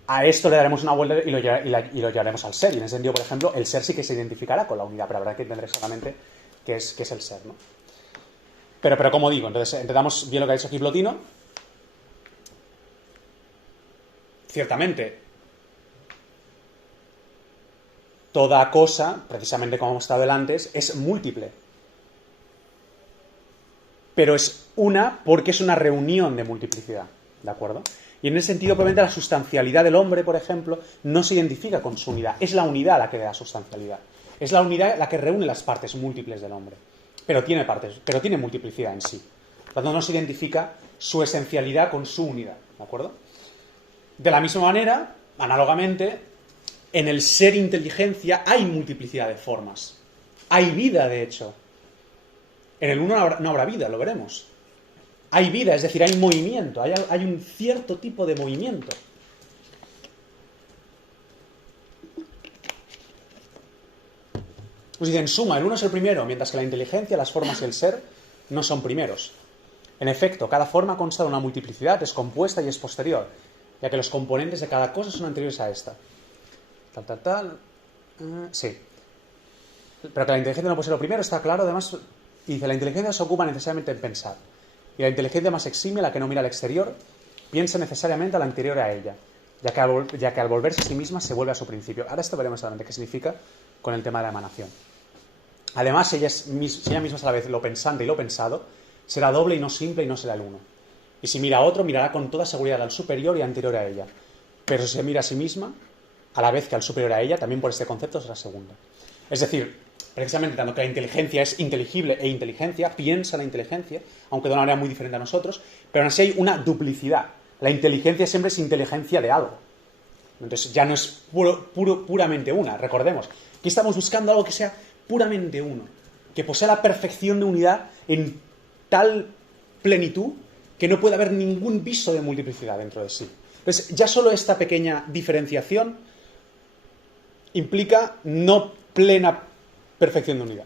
a esto le daremos una vuelta y lo llevaremos al ser. Y en ese sentido, por ejemplo, el ser sí que se identificará con la unidad, pero habrá que entender exactamente qué es el ser, ¿no? Pero como digo, entonces entendamos bien lo que ha dicho aquí Plotino. Ciertamente, toda cosa, precisamente como hemos estado antes, es múltiple. Pero es una porque es una reunión de multiplicidad, ¿de acuerdo? Y en ese sentido, probablemente la sustancialidad del hombre, por ejemplo, no se identifica con su unidad. Es la unidad la que le da sustancialidad. Es la unidad la que reúne las partes múltiples del hombre. Pero tiene multiplicidad en sí. Por lo tanto, no se identifica su esencialidad con su unidad, ¿de acuerdo? De la misma manera, análogamente, en el ser inteligencia hay multiplicidad de formas. Hay vida, de hecho. En el uno no habrá vida, lo veremos. Hay vida, es decir, hay movimiento, hay un cierto tipo de movimiento. Pues dice, en suma, el uno es el primero, mientras que la inteligencia, las formas y el ser no son primeros. En efecto, cada forma consta de una multiplicidad, es compuesta y es posterior, ya que los componentes de cada cosa son anteriores a esta. Sí. Pero que la inteligencia no puede ser lo primero, está claro. Además, dice, la inteligencia se ocupa necesariamente en pensar. Y la inteligencia más exime, la que no mira al exterior, piensa necesariamente a la anterior a ella, ya que al volverse a sí misma se vuelve a su principio. Ahora esto veremos solamente qué significa con el tema de la emanación. Además, si ella misma es a la vez lo pensante y lo pensado, será doble y no simple y no será el uno. Y si mira a otro, mirará con toda seguridad al superior y anterior a ella. Pero si se mira a sí misma, a la vez que al superior a ella, también por este concepto será segunda. Es decir, precisamente tanto que la inteligencia es inteligible e inteligencia, piensa la inteligencia, aunque de una manera muy diferente a nosotros, pero aún así hay una duplicidad. La inteligencia siempre es inteligencia de algo. Entonces ya no es puramente una. Recordemos, aquí estamos buscando algo que sea puramente uno, que posea la perfección de unidad en tal plenitud que no puede haber ningún viso de multiplicidad dentro de sí. Entonces ya solo esta pequeña diferenciación implica no plena perfección de unidad.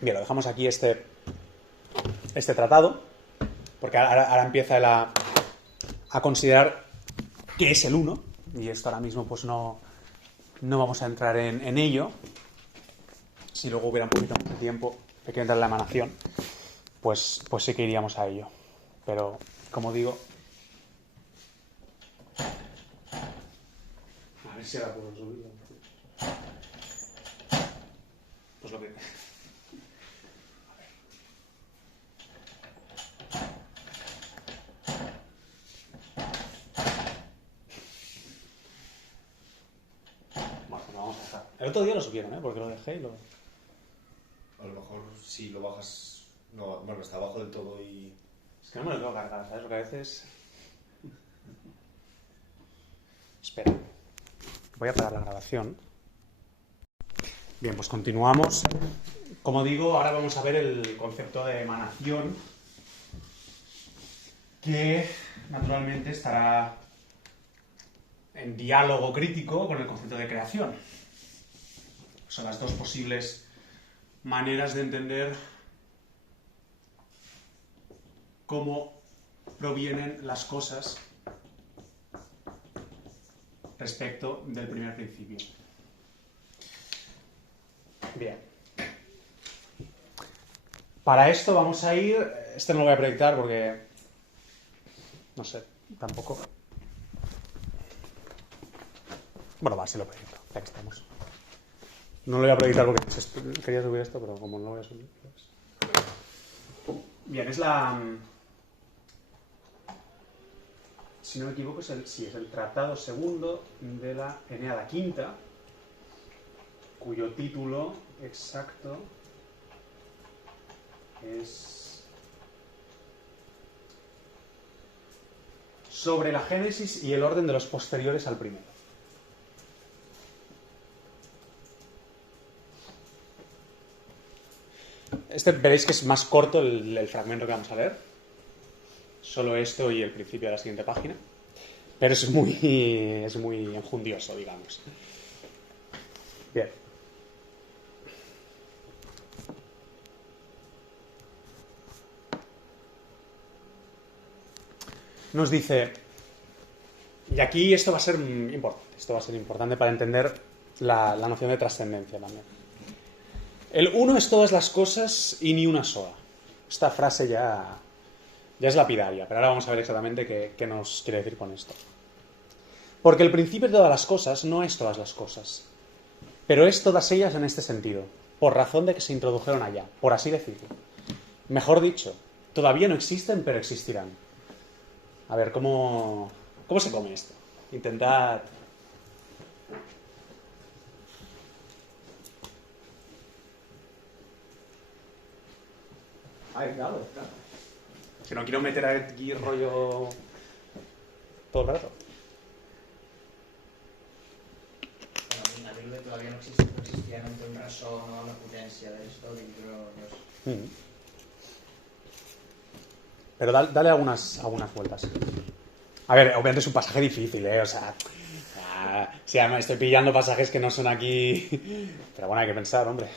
Bien, lo dejamos aquí este tratado, porque ahora empieza a considerar qué es el uno, y esto ahora mismo pues no vamos a entrar en ello. Si luego hubiera un poquito más de tiempo de que entrar en la emanación, pues sí que iríamos a ello. Pero, como digo... A ver si ahora puedo subir. Pues lo que... Bueno, pues lo vamos a dejar. El otro día lo subieron, porque lo dejé y lo... A lo mejor si lo bajas... No, bueno, está abajo del todo y... Es que no me lo tengo que cargar, ¿sabes? Lo que a veces... Espera. Voy a parar la grabación. Bien, pues continuamos. Como digo, ahora vamos a ver el concepto de emanación, que naturalmente estará en diálogo crítico con el concepto de creación. Son las dos posibles maneras de entender cómo provienen las cosas respecto del primer principio. Bien. Para esto vamos a ir... Este no lo voy a proyectar porque... No sé, tampoco... Bueno, va, sí lo proyecto, ya que estamos. No lo voy a proyectar porque quería subir esto, pero como no lo voy a subir... Pues... Bien, es la... Si no me equivoco, es el Tratado Segundo de la Eneada Quinta, cuyo título exacto es sobre la génesis y el orden de los posteriores al primero. Veréis que es más corto el fragmento que vamos a leer. Solo esto y el principio de la siguiente página. Pero es muy enjundioso, digamos. Bien. Nos dice, y aquí esto va a ser importante para entender la noción de trascendencia también. El uno es todas las cosas y ni una sola. Esta frase ya es lapidaria, pero ahora vamos a ver exactamente qué nos quiere decir con esto. Porque el principio de todas las cosas no es todas las cosas, pero es todas ellas en este sentido, por razón de que se introdujeron allá, por así decirlo. Mejor dicho, todavía no existen, pero existirán. A ver, ¿cómo se come esto? Intentad... Ay, claro. Que no quiero meter aquí rollo todo el rato. Bueno, a mí lo de todavía no existía, no té un ressò, no la potència d'esto, dic, Pero dale algunas vueltas. A ver, obviamente es un pasaje difícil, ¿eh? O sea, sí, además estoy pillando pasajes que no son aquí. Pero bueno, hay que pensar, hombre.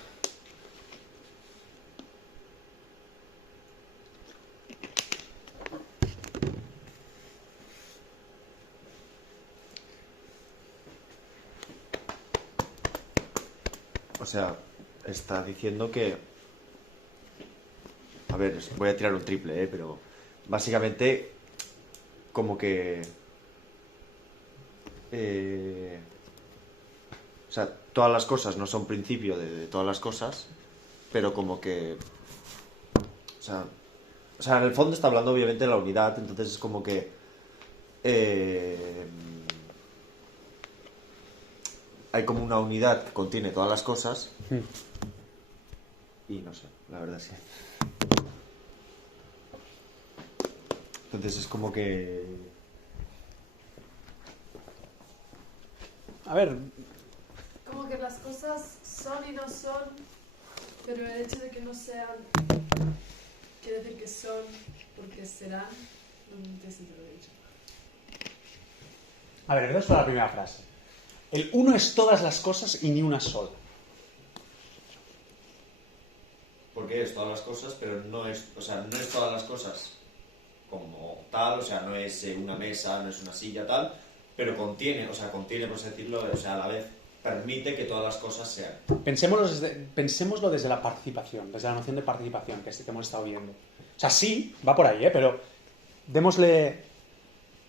O sea, está diciendo que... A ver, voy a tirar un triple, pero... Básicamente, como que... O sea, todas las cosas no son principio de todas las cosas, pero como que... O sea, en el fondo está hablando obviamente de la unidad, entonces es como que... hay como una unidad que contiene todas las cosas y no sé, la verdad sí. Entonces es como que... A ver... Como que las cosas son y no son, pero el hecho de que no sean quiere decir que son porque serán. No tiene sentido lo dicho. A ver, esta es la primera frase. El uno es todas las cosas y ni una sola. Porque es todas las cosas, pero no es... O sea, no es todas las cosas como tal, o sea, no es una mesa, no es una silla, tal, pero contiene, por así decirlo, o sea, a la vez permite que todas las cosas sean. Pensémoslo desde la participación, desde la noción de participación que hemos estado viendo. O sea, sí, va por ahí, pero démosle...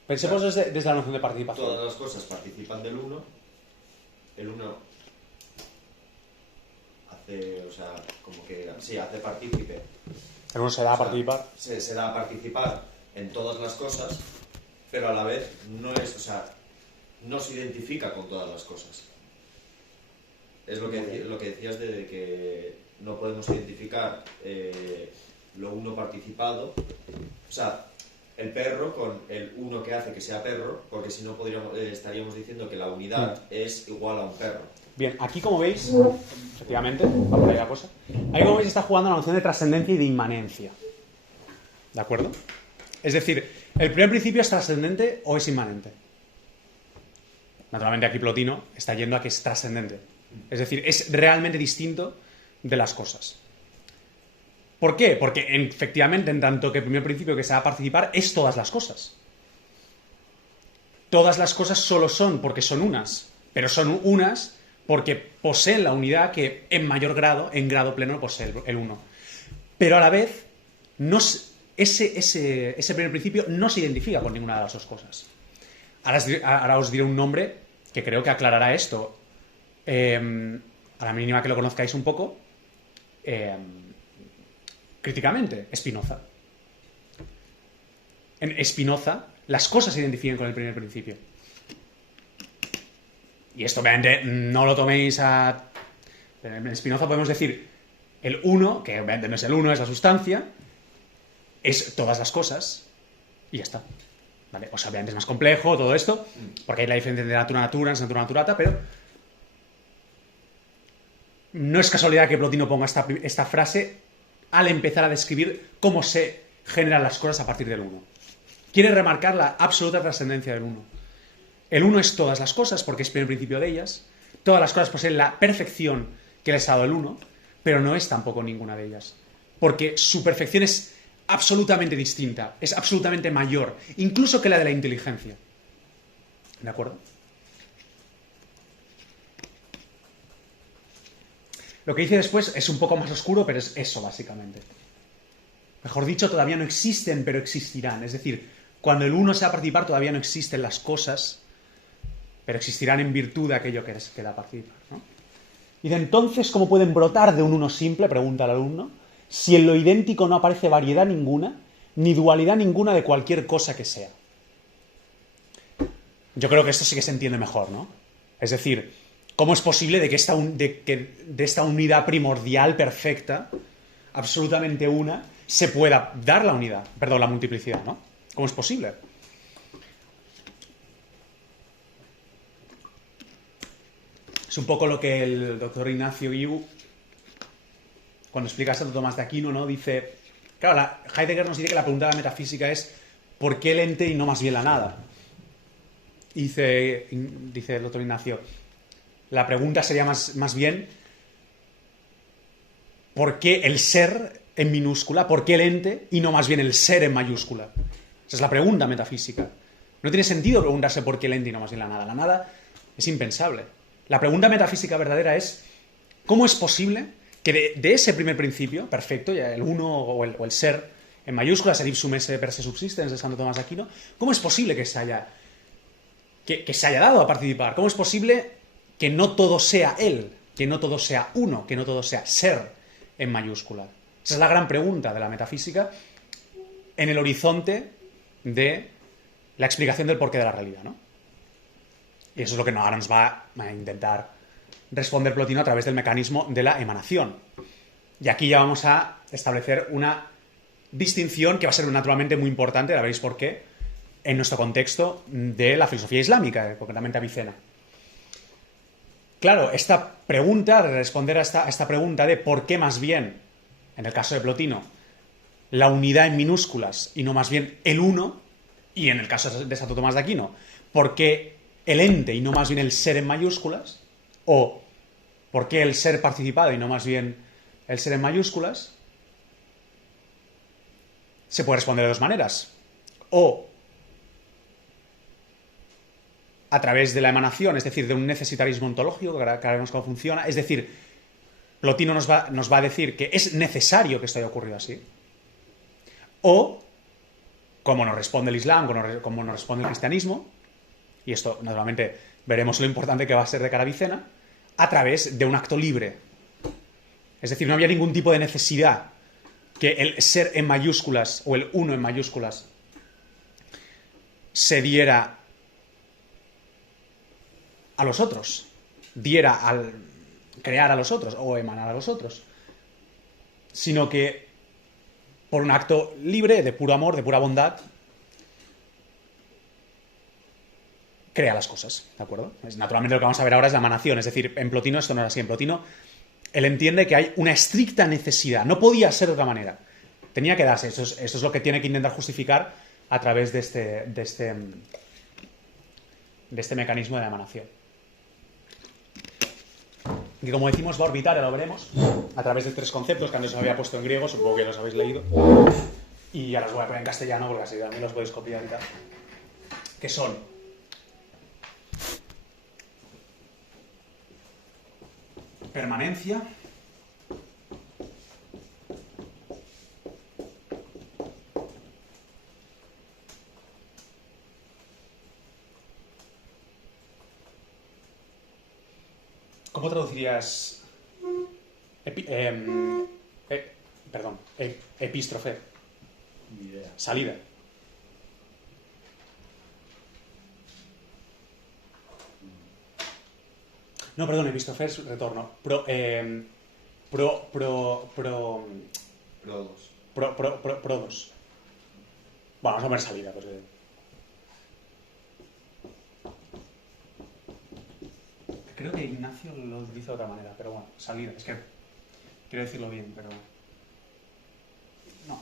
Pensemos desde la noción de participación. Todas las cosas participan del uno, el uno hace, o sea, como que, sí, hace partícipe. El uno se da a participar. Se da a participar en todas las cosas, pero a la vez no es, o sea, no se identifica con todas las cosas. Es lo que decías de que no podemos identificar lo uno participado, o sea, el perro con el uno que hace que sea perro, porque si no estaríamos diciendo que la unidad es igual a un perro. Bien, aquí como veis, efectivamente, va por ahí la cosa. Ahí como veis está jugando la noción de trascendencia y de inmanencia. ¿De acuerdo? Es decir, ¿el primer principio es trascendente o es inmanente? Naturalmente aquí Plotino está yendo a que es trascendente. Es decir, es realmente distinto de las cosas. ¿Por qué? Porque efectivamente, en tanto que el primer principio que se va a participar es todas las cosas. Todas las cosas solo son porque son unas, pero son unas porque poseen la unidad que en mayor grado, en grado pleno, posee el uno. pero a la vez ese primer principio no se identifica con ninguna de las dos cosas. Ahora os diré un nombre que creo que aclarará esto. A la mínima que lo conozcáis un poco, críticamente, Spinoza. En Spinoza, las cosas se identifican con el primer principio. Y esto, obviamente, no lo toméis a... En Spinoza podemos decir el uno, que obviamente no es el uno, es la sustancia, es todas las cosas, y ya está. ¿Vale? O sea, obviamente es más complejo todo esto, porque hay la diferencia de natura naturans, natura naturata, pero no es casualidad que Plotino ponga esta frase al empezar a describir cómo se generan las cosas a partir del uno. Quiere remarcar la absoluta trascendencia del uno. El uno es todas las cosas, porque es el primer principio de ellas. Todas las cosas poseen la perfección que les ha dado el uno, pero no es tampoco ninguna de ellas. Porque su perfección es absolutamente distinta, es absolutamente mayor, incluso que la de la inteligencia. ¿De acuerdo? Lo que dice después es un poco más oscuro, pero es eso, básicamente. Mejor dicho, todavía no existen, pero existirán. Es decir, cuando el uno sea participar, todavía no existen las cosas, pero existirán en virtud de aquello que da participar, ¿no? Y de entonces, ¿cómo pueden brotar de un uno simple? Pregunta el alumno. Si en lo idéntico no aparece variedad ninguna, ni dualidad ninguna de cualquier cosa que sea. Yo creo que esto sí que se entiende mejor, ¿no? Es decir, ¿cómo es posible de que esta unidad primordial perfecta, absolutamente una, se pueda dar la unidad, perdón, la multiplicidad, ¿no? ¿Cómo es posible? Es un poco lo que el doctor Ignacio Guiu, cuando explica a Santo Tomás de Aquino, ¿no? Dice, claro, Heidegger nos dice que la pregunta de la metafísica es ¿por qué el ente y no más bien la nada? Y dice el doctor Ignacio, la pregunta sería más bien ¿por qué el ser en minúscula? ¿Por qué el ente y no más bien el ser en mayúscula? Esa es la pregunta metafísica. No tiene sentido preguntarse por qué el ente y no más bien la nada. La nada es impensable. La pregunta metafísica verdadera es ¿cómo es posible que de ese primer principio, perfecto, ya el uno o el ser en mayúsculas, el ipsum esse per se subsistens de Santo Tomás de Aquino, ¿cómo es posible que se haya dado a participar? ¿Cómo es posible que no todo sea él, que no todo sea uno, que no todo sea ser en mayúscula? Esa es la gran pregunta de la metafísica en el horizonte de la explicación del porqué de la realidad, ¿no? Y eso es lo que ahora nos va a intentar responder Plotino a través del mecanismo de la emanación. Y aquí ya vamos a establecer una distinción que va a ser naturalmente muy importante, ya veréis por qué, en nuestro contexto de la filosofía islámica, concretamente Avicena. Claro, esta pregunta, responder a esta pregunta de por qué más bien, en el caso de Plotino, la unidad en minúsculas y no más bien el uno, y en el caso de Santo Tomás de Aquino, por qué el ente y no más bien el ser en mayúsculas, o por qué el ser participado y no más bien el ser en mayúsculas, se puede responder de dos maneras. O a través de la emanación, es decir, de un necesitarismo ontológico, que ahora veremos cómo funciona. Es decir, Plotino nos va a decir que es necesario que esto haya ocurrido así. O, como nos responde el Islam, como nos responde el cristianismo, y esto, naturalmente, veremos lo importante que va a ser de cara a Avicena, a través de un acto libre. Es decir, no había ningún tipo de necesidad que el ser en mayúsculas o el uno en mayúsculas se diera a los otros, diera al crear a los otros o emanar a los otros, sino que por un acto libre, de puro amor, de pura bondad, crea las cosas, ¿de acuerdo? Naturalmente lo que vamos a ver ahora es la emanación, es decir, en Plotino esto no es así. En Plotino él entiende que hay una estricta necesidad, no podía ser de otra manera, tenía que darse. Esto es lo que tiene que intentar justificar a través de este mecanismo de la emanación, que, como decimos, va a orbitar, ya lo veremos, a través de tres conceptos que antes os había puesto en griego, supongo que los habéis leído, y ahora los voy a poner en castellano porque así también los podéis copiar y tal, que son permanencia, ¿Cómo traducirías epístrofe? Ni idea. Salida. No, perdón, epístrofe es retorno. Prodos. Bueno, vamos a poner salida, porque... Creo que Ignacio lo dice de otra manera, pero bueno, salida. Es que quiero decirlo bien, pero... No.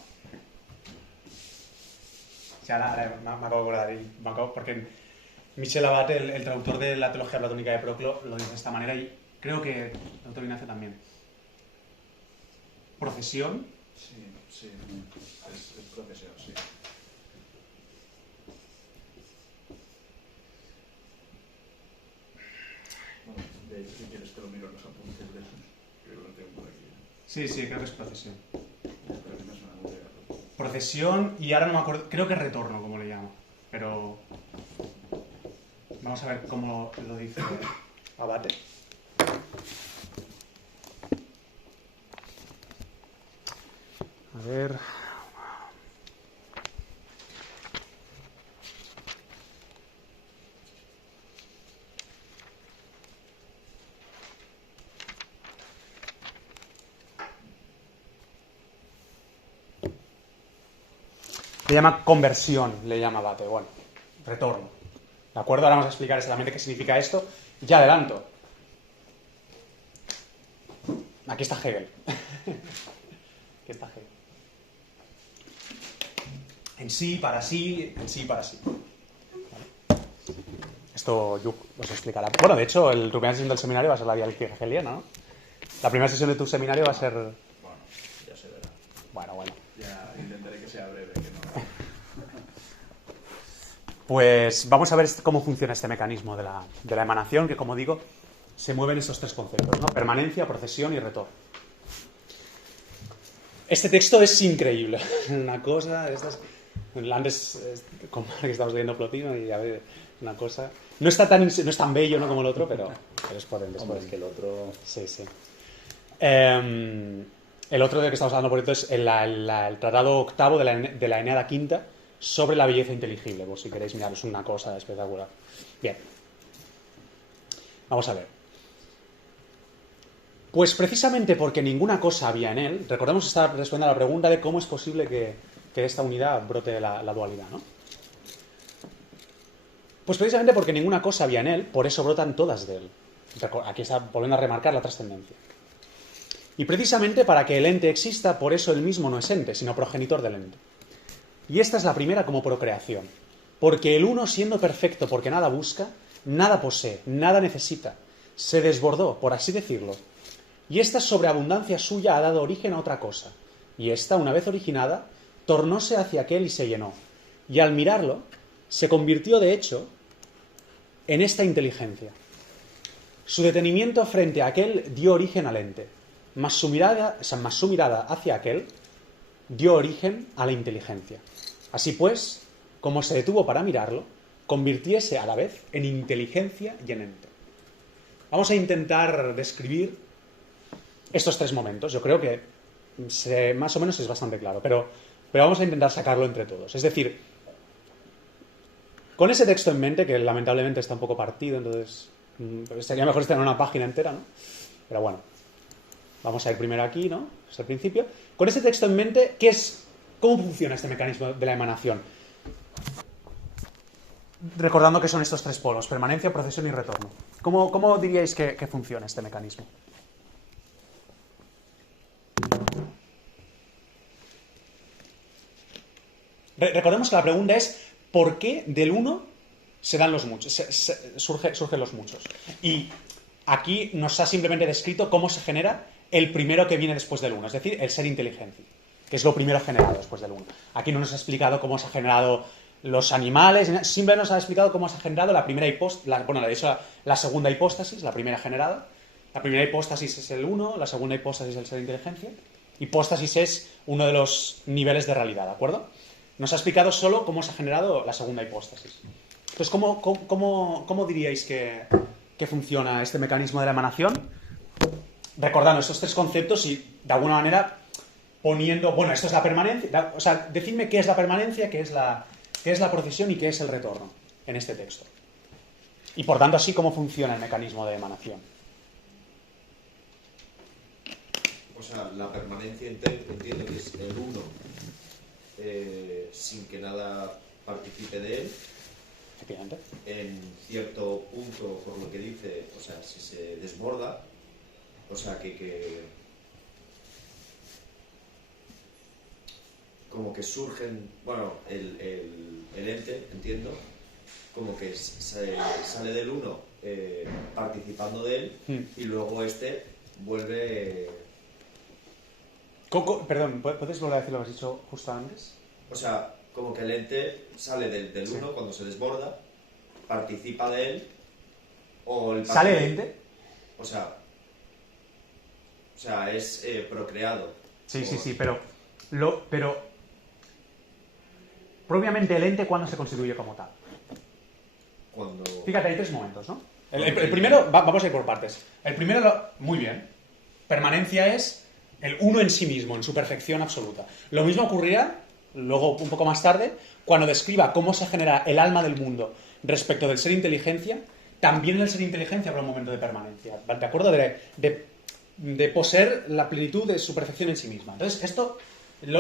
O sea, ahora me acabo de acordar y porque Michel Abate, el traductor de la teología platónica de Proclo, lo dice de esta manera y creo que el doctor Ignacio también. Procesión. Sí, es procesión, sí. Bueno, de ahí, si quieres te lo miro en los apuntes de esos, que lo tengo por aquí. Sí, creo que es procesión. Pero a mí me suena muy bien. Procesión y ahora no me acuerdo, creo que es retorno, como le llamo. Pero vamos a ver cómo lo dice Abate. A ver... Le llama conversión, le llama Abate. Bueno, retorno. ¿De acuerdo? Ahora vamos a explicar exactamente qué significa esto. Ya adelanto. Aquí está Hegel. Aquí está Hegel. En sí, para sí, en sí, para sí. ¿Vale? Esto Yuc os explicará. Bueno, de hecho, la primera sesión del seminario va a ser la dialéctica hegeliana, ¿no? La primera sesión de tu seminario va a ser... Bueno, ya se verá. Bueno. Ya intentaré que sea breve, que no... Pues vamos a ver cómo funciona este mecanismo de la emanación, que como digo, se mueven estos tres conceptos, ¿no? Permanencia, procesión y retorno. Este texto es increíble. Una cosa de estas... Antes, como que estamos leyendo Plotino y a ver, una cosa... No es tan bello, ¿no?, como el otro, pero es potente. Hombre, es que el otro... Sí. El otro del que estamos hablando, por cierto, es el tratado octavo de la Eneada Quinta sobre la belleza inteligible. Por si queréis mirar, es una cosa espectacular. Bien. Vamos a ver. Pues precisamente porque ninguna cosa había en él, recordemos que estaba respondiendo a la pregunta de cómo es posible que de esta unidad brote la dualidad, ¿no? Pues precisamente porque ninguna cosa había en él, por eso brotan todas de él. Aquí está volviendo a remarcar la trascendencia. Y precisamente para que el ente exista, por eso él mismo no es ente, sino progenitor del ente. Y esta es la primera como procreación. Porque el uno, siendo perfecto, porque nada busca, nada posee, nada necesita, se desbordó, por así decirlo. Y esta sobreabundancia suya ha dado origen a otra cosa. Y esta, una vez originada, tornóse hacia aquel y se llenó. Y al mirarlo, se convirtió, de hecho, en esta inteligencia. Su detenimiento frente a aquel dio origen al ente, mas su mirada hacia aquel dio origen a la inteligencia. Así pues, como se detuvo para mirarlo, convirtiese a la vez en inteligencia y en ente. Vamos a intentar describir estos tres momentos. Yo creo que más o menos es bastante claro, pero vamos a intentar sacarlo entre todos. Es decir, con ese texto en mente, que lamentablemente está un poco partido, entonces sería mejor estar en una página entera, ¿no? Pero bueno, vamos a ir primero aquí, ¿no? Es el principio. Con ese texto en mente, ¿cómo funciona este mecanismo de la emanación? Recordando que son estos tres polos: permanencia, procesión y retorno. ¿Cómo diríais que funciona este mecanismo? Recordemos que la pregunta es ¿por qué del uno se dan los muchos? Surgen los muchos. Y aquí nos ha simplemente descrito cómo se genera el primero que viene después del uno, es decir, el ser inteligencia, que es lo primero generado después del uno. Aquí no nos ha explicado cómo se ha generado los animales, simplemente nos ha explicado cómo se ha generado la primera hipóstasis, la segunda hipóstasis, la primera generada. La primera hipóstasis es el uno, la segunda hipóstasis es el ser inteligencia. Hipóstasis es uno de los niveles de realidad, ¿de acuerdo? Nos ha explicado solo cómo se ha generado la segunda hipóstasis. Entonces, ¿cómo diríais que que funciona este mecanismo de la emanación, recordando estos tres conceptos y, de alguna manera, poniendo, bueno, esto es la permanencia, o sea, decidme qué es la permanencia, qué es la procesión y qué es el retorno en este texto. Y, por tanto, así cómo funciona el mecanismo de emanación. O sea, la permanencia entiendo que es el uno sin que nada participe de él. Efectivamente. En cierto punto, por lo que dice, o sea, si se desborda, o sea, que como que surgen, bueno, el ente, entiendo, como que sale del uno participando de él y luego este vuelve... Perdón, ¿puedes volver a decir lo que has dicho justo antes? O sea, como que el ente sale del uno cuando se desborda, participa de él, o el ¿Sale el ente? O sea, es procreado. Sí, pero propiamente el ente, ¿cuándo se constituye como tal? Cuando... Fíjate, hay tres momentos, ¿no? El primero, vamos a ir por partes. El primero, muy bien. Permanencia es el uno en sí mismo, en su perfección absoluta. Lo mismo ocurrirá, luego un poco más tarde, cuando describa cómo se genera el alma del mundo respecto del ser inteligencia, también en el ser inteligencia habrá un momento de permanencia, ¿de acuerdo? De poseer la plenitud de su perfección en sí misma. Entonces, esto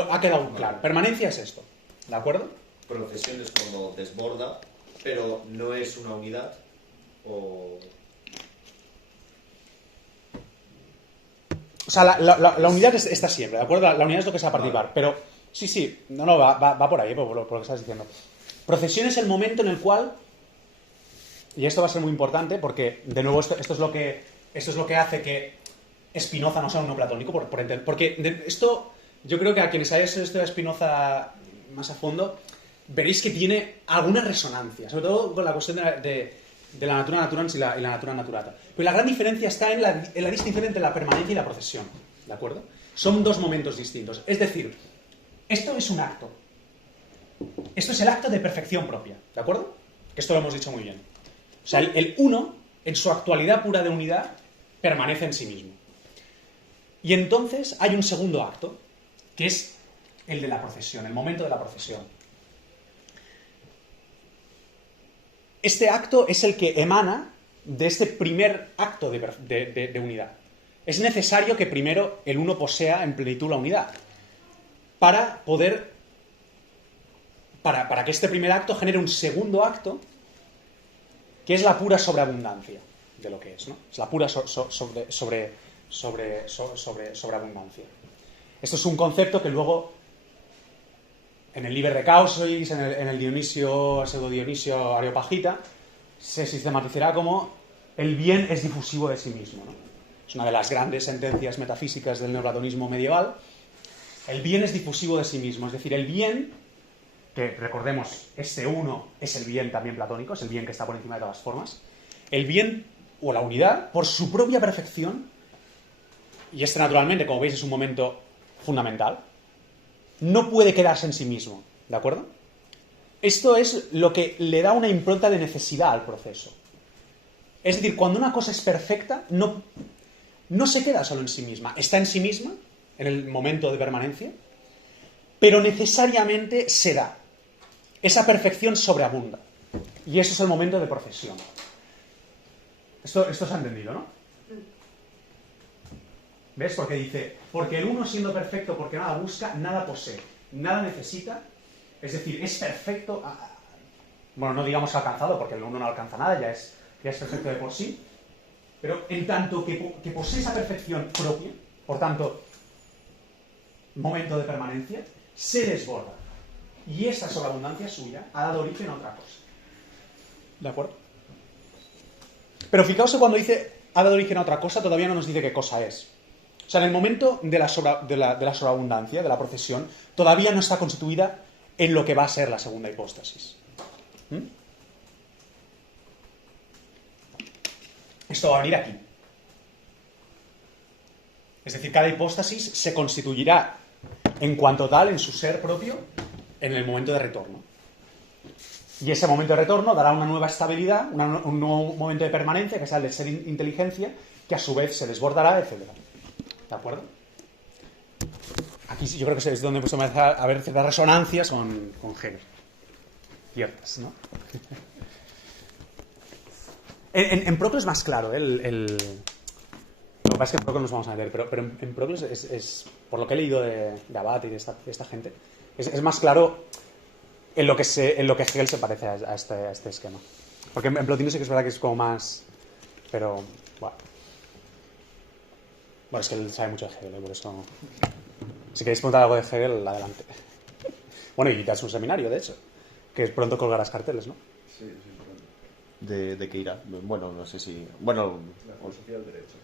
ha quedado claro. Permanencia es esto, ¿de acuerdo? Procesión es cuando desborda, pero no es una unidad, o... O sea, la unidad está siempre, ¿de acuerdo? La unidad es lo que se va a participar. Vale. Pero, sí, va por ahí, por lo que estás diciendo. Procesión es el momento en el cual, y esto va a ser muy importante, porque, de nuevo, esto es lo que hace que Spinoza no sea un neoplatónico, porque esto, yo creo que a quienes hayáis estudiado a Spinoza más a fondo, veréis que tiene alguna resonancia, sobre todo con la cuestión de la natura naturans y la natura naturata. Pero la gran diferencia está en la distinción entre la permanencia y la procesión, ¿de acuerdo? Son dos momentos distintos. Es decir, esto es un acto. Esto es el acto de perfección propia, ¿de acuerdo? Que esto lo hemos dicho muy bien. O sea, el uno, en su actualidad pura de unidad, permanece en sí mismo. Y entonces hay un segundo acto, que es el de la procesión, el momento de la procesión. Este acto es el que emana de este primer acto de unidad. Es necesario que primero el uno posea en plenitud la unidad para que este primer acto genere un segundo acto que es la pura sobreabundancia de lo que es, ¿no? Es la pura sobreabundancia. Esto es un concepto que luego en el Liber de Causois, en el Dionisio, pseudo Dionisio Areopagita, se sistematizará como el bien es difusivo de sí mismo, ¿no? Es una de las grandes sentencias metafísicas del neoplatonismo medieval. El bien es difusivo de sí mismo, es decir, el bien, que recordemos, este uno es el bien también platónico, es el bien que está por encima de todas las formas, el bien o la unidad, por su propia perfección, y este naturalmente, como veis, es un momento fundamental, no puede quedarse en sí mismo, ¿de acuerdo? Esto es lo que le da una impronta de necesidad al proceso. Es decir, cuando una cosa es perfecta, no se queda solo en sí misma, está en sí misma, en el momento de permanencia, pero necesariamente se da. Esa perfección sobreabunda. Y eso es el momento de procesión. Esto se ha entendido, ¿no? ¿Ves? Porque dice, porque el uno siendo perfecto, porque nada busca, nada posee, nada necesita, es decir, es perfecto, bueno, no digamos alcanzado, porque el uno no alcanza nada, ya es perfecto de por sí, pero en tanto que posee esa perfección propia, por tanto, momento de permanencia, se desborda. Y esa sobreabundancia suya ha dado origen a otra cosa. ¿De acuerdo? Pero fijaos que cuando dice ha dado origen a otra cosa, todavía no nos dice qué cosa es. O sea, en el momento de la sobreabundancia, de la procesión, todavía no está constituida en lo que va a ser la segunda hipóstasis. Esto va a venir aquí. Es decir, cada hipóstasis se constituirá en cuanto tal, en su ser propio, en el momento de retorno. Y ese momento de retorno dará una nueva estabilidad, un nuevo momento de permanencia, que es el de ser inteligencia, que a su vez se desbordará, etc. ¿De acuerdo? Aquí yo creo que es donde pues empieza a haber ciertas resonancias con Hegel. Ciertas, ¿no? En Proclo es más claro, ¿eh? Lo que pasa es que en Proclo nos vamos a meter, pero en Proclo es por lo que he leído de Abad y de esta gente, es más claro en lo que Hegel se parece a este esquema. Porque en Plotino sí que es verdad que es como más... Pero, bueno. Bueno, es que él sabe mucho de Hegel, por eso... Si queréis preguntar algo de Hegel, adelante. Bueno, y ya es un seminario, de hecho, que pronto colgarás carteles, ¿no? Sí, sí, pronto. ¿De qué irá? Bueno, no sé si... Bueno, La filosofía del derecho.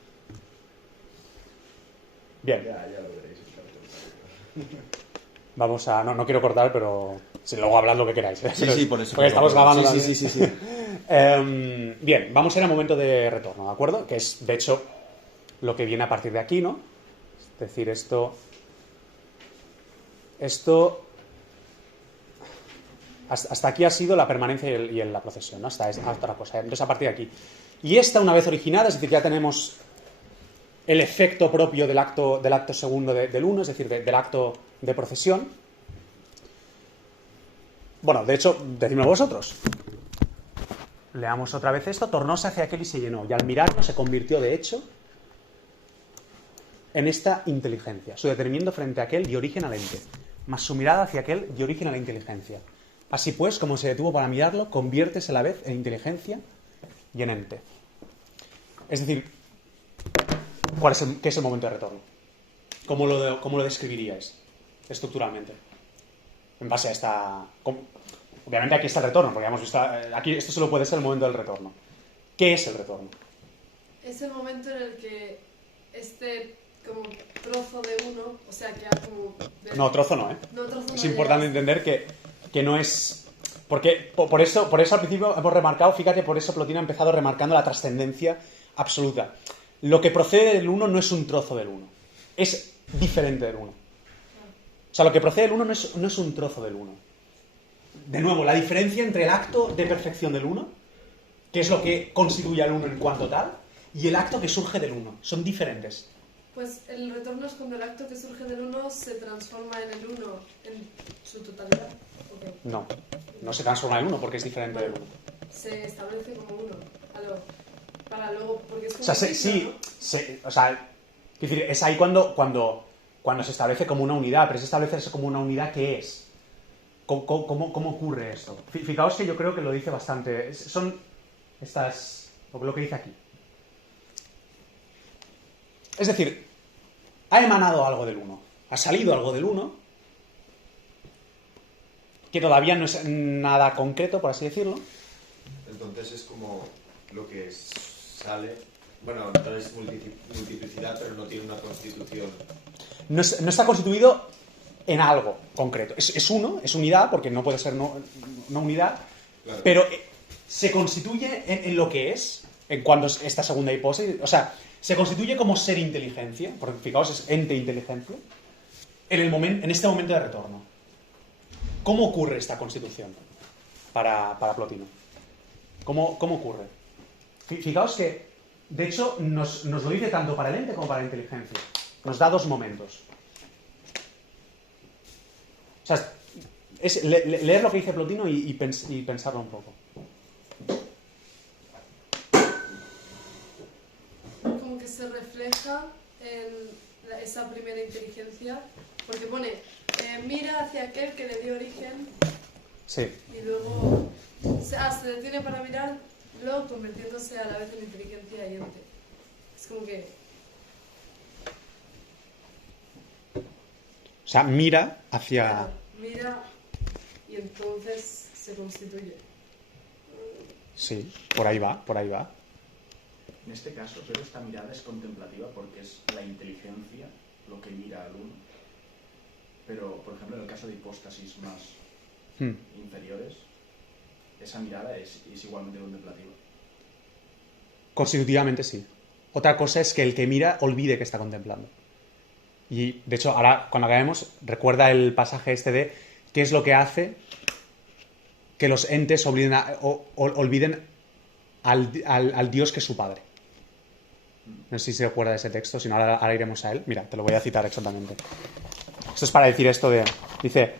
Bien. Ya lo veréis. Vamos a... No quiero cortar, pero... Si luego hablad lo que queráis. ¿eh? Sí, por eso. Porque estamos grabando Sí. también. Bien, vamos a ir al momento de retorno, ¿de acuerdo? Que es, de hecho, lo que viene a partir de aquí, ¿no? Es decir, esto... Hasta aquí ha sido la permanencia y la procesión, ¿no? Hasta otra cosa. Entonces, a partir de aquí. Y esta, una vez originada, es decir, ya tenemos el efecto propio del acto segundo del uno, es decir, del acto de procesión. Bueno, de hecho, decidme vosotros. Leamos otra vez esto. Tornóse hacia aquel y se llenó. Y al mirarlo se convirtió, de hecho, en esta inteligencia. Su detenimiento frente a aquel dio origen al ente. Mas su mirada hacia aquel dio origen a la inteligencia. Así pues, como se detuvo para mirarlo, conviértese a la vez en inteligencia y en ente. Es decir, ¿qué es el momento de retorno? ¿Cómo lo describiríais estructuralmente? En base a esta... Obviamente aquí está el retorno, porque hemos visto... Aquí esto solo puede ser el momento del retorno. ¿Qué es el retorno? Es el momento en el que este como trozo de uno, o sea, que ha como... No, trozo no, ¿eh? No, trozo no Es importante entender que no es... Porque por eso al principio hemos remarcado, fíjate, por eso Plotino ha empezado remarcando la trascendencia absoluta. Lo que procede del uno no es un trozo del uno, es diferente del uno. O sea, lo que procede del uno no es un trozo del uno. De nuevo, la diferencia entre el acto de perfección del uno, que es lo que constituye al uno en cuanto tal, y el acto que surge del uno. Son diferentes. Pues el retorno es cuando el acto que surge del uno se transforma en el uno en su totalidad. Okay. No se transforma en uno porque es diferente del uno. Se establece como uno. Para luego, porque es como... O sea, es decir, es ahí cuando se establece como una unidad, pero es establecerse como una unidad, ¿qué es? ¿Cómo ocurre esto? Fijaos que yo creo que lo dice bastante. Son estas... lo que dice aquí. Es decir, ha emanado algo del uno. Ha salido algo del uno, que todavía no es nada concreto, por así decirlo. Entonces es como lo que sale... Bueno, no es multiplicidad, pero no tiene una constitución. No está constituido en algo concreto. Es uno, es unidad, porque no puede ser no unidad, Claro. pero se constituye en lo que es, en cuanto es esta segunda hipótesis. O sea, se constituye como ser inteligencia, porque fijaos, es ente inteligencia, en este momento de retorno. ¿Cómo ocurre esta constitución para Plotino? ¿Cómo ocurre? Fijaos que, de hecho, nos lo dice tanto para el ente como para la inteligencia. Nos da dos momentos. O sea, es leer lo que dice Plotino y pensarlo un poco. Como que se refleja en esa primera inteligencia, porque pone, mira hacia aquel que le dio origen, Sí. y luego se detiene para mirar, luego convirtiéndose a la vez en inteligencia y ente. Es como que... O sea, mira hacia... Claro, mira y entonces se constituye. Sí, por ahí va. En este caso, pero esta mirada es contemplativa porque es la inteligencia lo que mira al uno. Pero, por ejemplo, en el caso de hipóstasis más inferiores, esa mirada es igualmente contemplativa. Constitutivamente sí. Otra cosa es que el que mira olvide que está contemplando. Y, de hecho, ahora, cuando acabemos, recuerda el pasaje este de qué es lo que hace que los entes olviden al Dios que es su padre. No sé si se acuerda de ese texto, si no ahora iremos a él. Mira, te lo voy a citar exactamente. Esto es para decir esto de... Dice...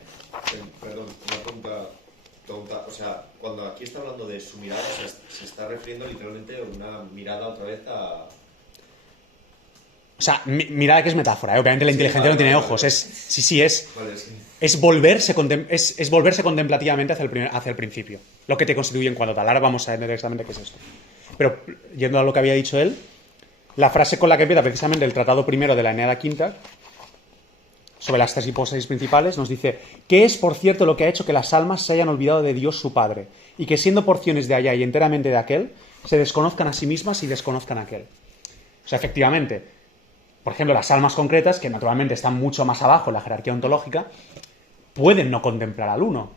Perdón, una pregunta. O sea, cuando aquí está hablando de su mirada, se está refiriendo literalmente a una mirada otra vez a... O sea, mirada que es metáfora, ¿eh? Obviamente la inteligencia no tiene ojos. Vale. Es volverse contemplativamente hacia el principio. Lo que te constituye en cuanto tal. Ahora vamos a ver exactamente qué es esto. Pero, yendo a lo que había dicho él, la frase con la que empieza precisamente el tratado primero de la Eneada Quinta, sobre las tres hipóstasis principales, nos dice: ¿qué es, por cierto, lo que ha hecho que las almas se hayan olvidado de Dios su Padre, y que siendo porciones de allá y enteramente de aquel, se desconozcan a sí mismas y desconozcan a aquel? O sea, efectivamente, por ejemplo, las almas concretas, que naturalmente están mucho más abajo en la jerarquía ontológica, pueden no contemplar al uno.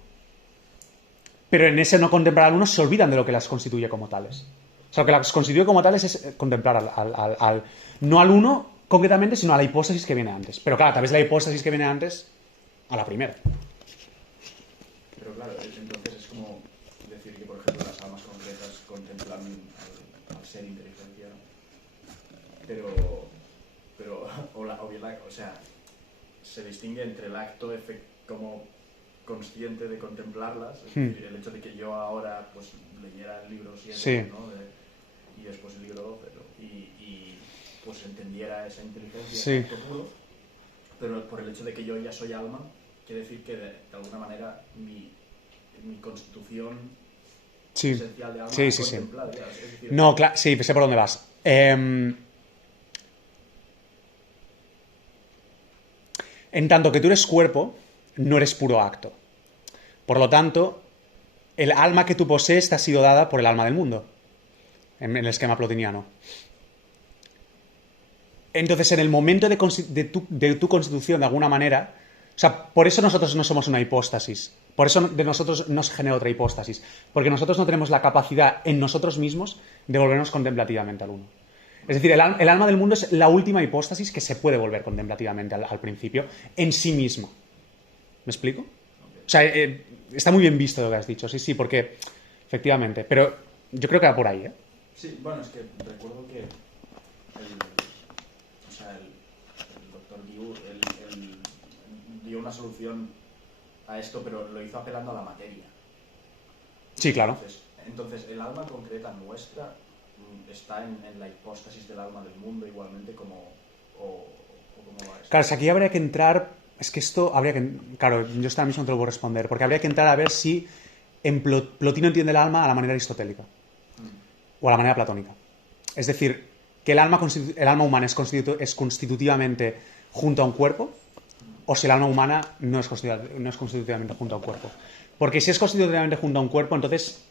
Pero en ese no contemplar al uno se olvidan de lo que las constituye como tales. O sea, lo que las constituye como tales es contemplar no al uno concretamente, sino a la hipóstasis que viene antes. Pero claro, a través de la hipóstasis que viene antes, a la primera. Pero claro, entonces es como decir que, por ejemplo, las almas concretas contemplan al ser inteligencia, o sea, se distingue entre el acto como consciente de contemplarlas, es decir, el hecho de que yo ahora pues leyera el libro 7, Sí. ¿no? Y después el libro 12, ¿no? y pues entendiera esa inteligencia, Sí. ese acto puro, pero por el hecho de que yo ya soy alma, quiere decir que de alguna manera mi constitución Sí. esencial de alma Sí. contemplada, ya, es decir, No, claro, sí, sé por dónde vas. En tanto que tú eres cuerpo, no eres puro acto. Por lo tanto, el alma que tú posees te ha sido dada por el alma del mundo, en el esquema plotiniano. Entonces, en el momento de tu constitución, de alguna manera, o sea, por eso nosotros no somos una hipóstasis. Por eso de nosotros no se genera otra hipóstasis. Porque nosotros no tenemos la capacidad en nosotros mismos de volvernos contemplativamente al uno. Es decir, el alma del mundo es la última hipóstasis que se puede volver contemplativamente al principio en sí misma. ¿Me explico? O sea, está muy bien visto lo que has dicho, sí, porque efectivamente, pero yo creo que va por ahí, ¿eh? Sí, bueno, es que recuerdo que el doctor Liu él dio una solución a esto, pero lo hizo apelando a la materia. Sí, claro. Entonces el alma concreta nuestra está en la hipóstasis del alma del mundo igualmente como va esto. Claro, aquí habría que entrar, es que esto habría que, claro, yo ahora mismo no te lo puedo responder, porque habría que entrar a ver si en Plotino entiende el alma a la manera aristotélica o a la manera platónica. Es decir, que el alma humana es constitutivamente junto a un cuerpo, o si el alma humana no es constitutivamente junto a un cuerpo. Porque si es constitutivamente junto a un cuerpo, entonces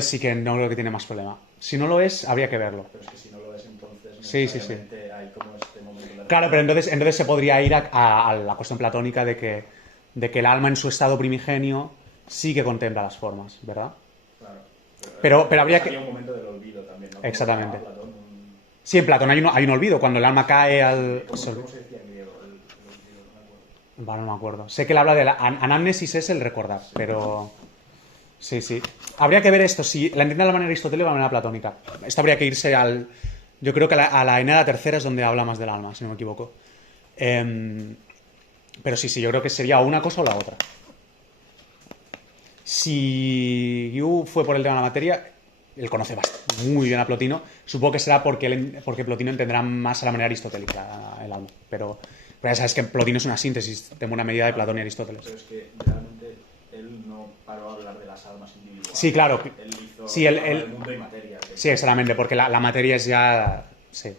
sí que no creo que tiene más problema. Si no lo es, habría que verlo. Pero es que si no lo es, entonces Sí. hay como este momento de... Claro, pero entonces se podría ir a la cuestión platónica de que el alma en su estado primigenio sí que contempla las formas, ¿verdad? Claro. Pero habría que... Había un momento del olvido también, ¿no? Exactamente. Como Platón, Sí, en Platón hay un olvido, cuando el alma cae al... ¿Cómo se decía en griego? El olvido, no me acuerdo. Bueno, no me acuerdo. Sé que él habla de la anamnesis, es el recordar, pero... Sí. Habría que ver esto, si la entiende de la manera aristotélica o de la manera platónica. Esto habría que irse al... Yo creo que a la Eneada tercera es donde habla más del alma, si no me equivoco. Pero sí, yo creo que sería una cosa o la otra. Si Yu fue por el tema de la materia, él conoce muy bien a Plotino, supongo que será porque Plotino entenderá más a la manera aristotélica el alma. Pero ya sabes que Plotino es una síntesis de buena medida de Platón y Aristóteles. Pero es que realmente él no paró a hablar de las almas individuales. Sí, claro. Él hizo Sí, el mundo y materia. Sí, exactamente, porque la materia es ya... Sí.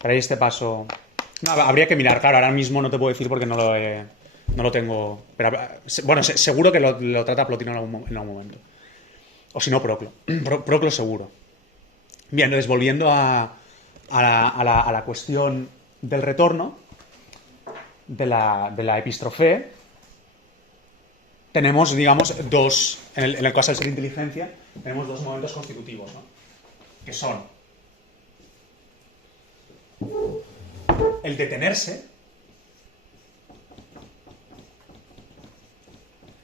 Pero ahí este paso... No, habría que mirar, claro, ahora mismo no te puedo decir porque no lo tengo... Pero bueno, seguro que lo trata Plotino en algún momento. O si no, Proclo. Proclo seguro. Bien, entonces volviendo a la cuestión del retorno, de la epistrofé, tenemos, digamos, dos, en el caso del ser inteligencia, tenemos dos momentos constitutivos, ¿no? Que son el detenerse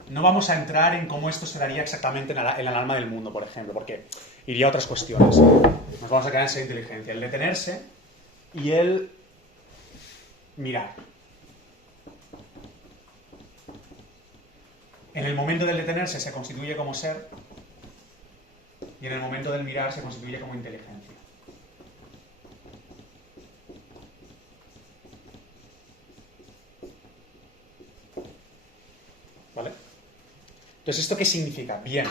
No vamos a entrar en cómo esto se daría exactamente en el alma del mundo, por ejemplo, porque iría a otras cuestiones. Nos vamos a quedar en esa inteligencia. El detenerse y el mirar. En el momento del detenerse se constituye como ser y en el momento del mirar se constituye como inteligencia. ¿Vale? Entonces, ¿esto qué significa? Bien.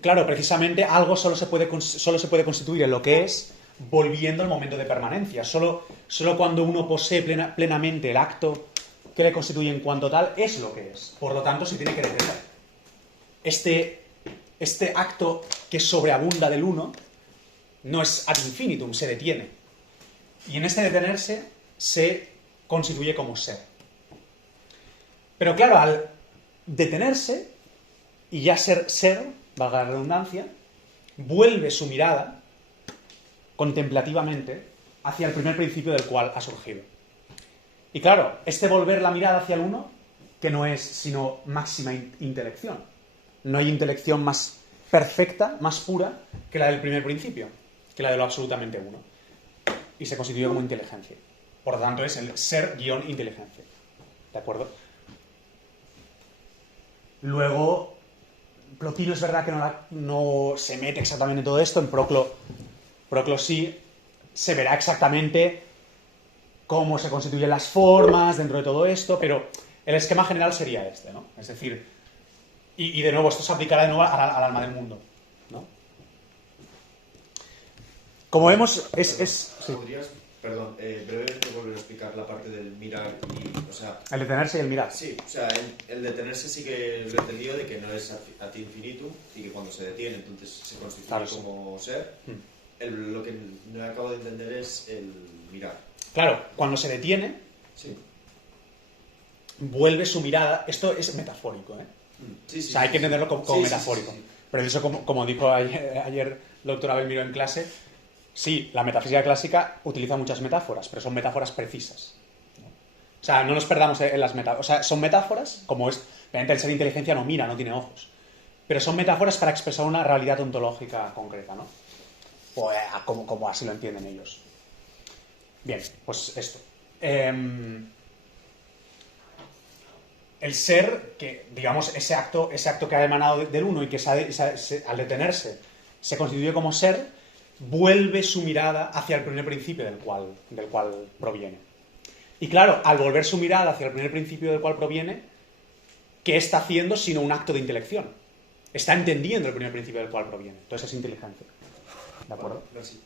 Claro, precisamente algo solo se puede constituir en lo que es volviendo al momento de permanencia. Solo cuando uno posee plenamente el acto que le constituye en cuanto tal es lo que es. Por lo tanto, se tiene que detener. Este acto que sobreabunda del uno no es ad infinitum, se detiene. Y en este detenerse se constituye como ser. Pero claro, al detenerse y ya ser, valga la redundancia, vuelve su mirada contemplativamente hacia el primer principio del cual ha surgido. Y claro, este volver la mirada hacia el uno, que no es sino máxima intelección. No hay intelección más perfecta, más pura, que la del primer principio, que la de lo absolutamente uno. Y se constituye como inteligencia. Por lo tanto, es el ser-inteligencia. ¿De acuerdo? Luego, Plotino es verdad que no se mete exactamente en todo esto. En Proclo sí se verá exactamente cómo se constituyen las formas dentro de todo esto, pero el esquema general sería este, ¿no? Es decir, y de nuevo, esto se aplicará de nuevo al alma del mundo, ¿no? Como vemos, sí. ¿Podrías, perdón, brevemente volver a explicar la parte del mirar y, o sea... El detenerse y el mirar. Sí, o sea, el detenerse sí que lo he entendido de que no es ad infinitum y que cuando se detiene entonces se constituye claro, como ser. Lo que no acabo de entender es el mirar. Claro, cuando se detiene, sí, vuelve su mirada. Esto es metafórico, ¿eh? Sí, o sea, hay que entenderlo como metafórico. Sí. Pero eso, como dijo ayer el doctor Abel Miró en clase, sí, la metafísica clásica utiliza muchas metáforas, pero son metáforas precisas, ¿no? O sea, no nos perdamos en las metáforas. O sea, son metáforas, como es... Obviamente el ser inteligencia no mira, no tiene ojos. Pero son metáforas para expresar una realidad ontológica concreta, ¿no? O como así lo entienden ellos. Bien, pues esto. El ser, que digamos, ese acto que ha emanado del uno y que al detenerse se constituye como ser, vuelve su mirada hacia el primer principio del cual proviene. Y claro, al volver su mirada hacia el primer principio del cual proviene, ¿qué está haciendo sino un acto de intelección? Está entendiendo el primer principio del cual proviene. Entonces es inteligencia. ¿De acuerdo? Gracias.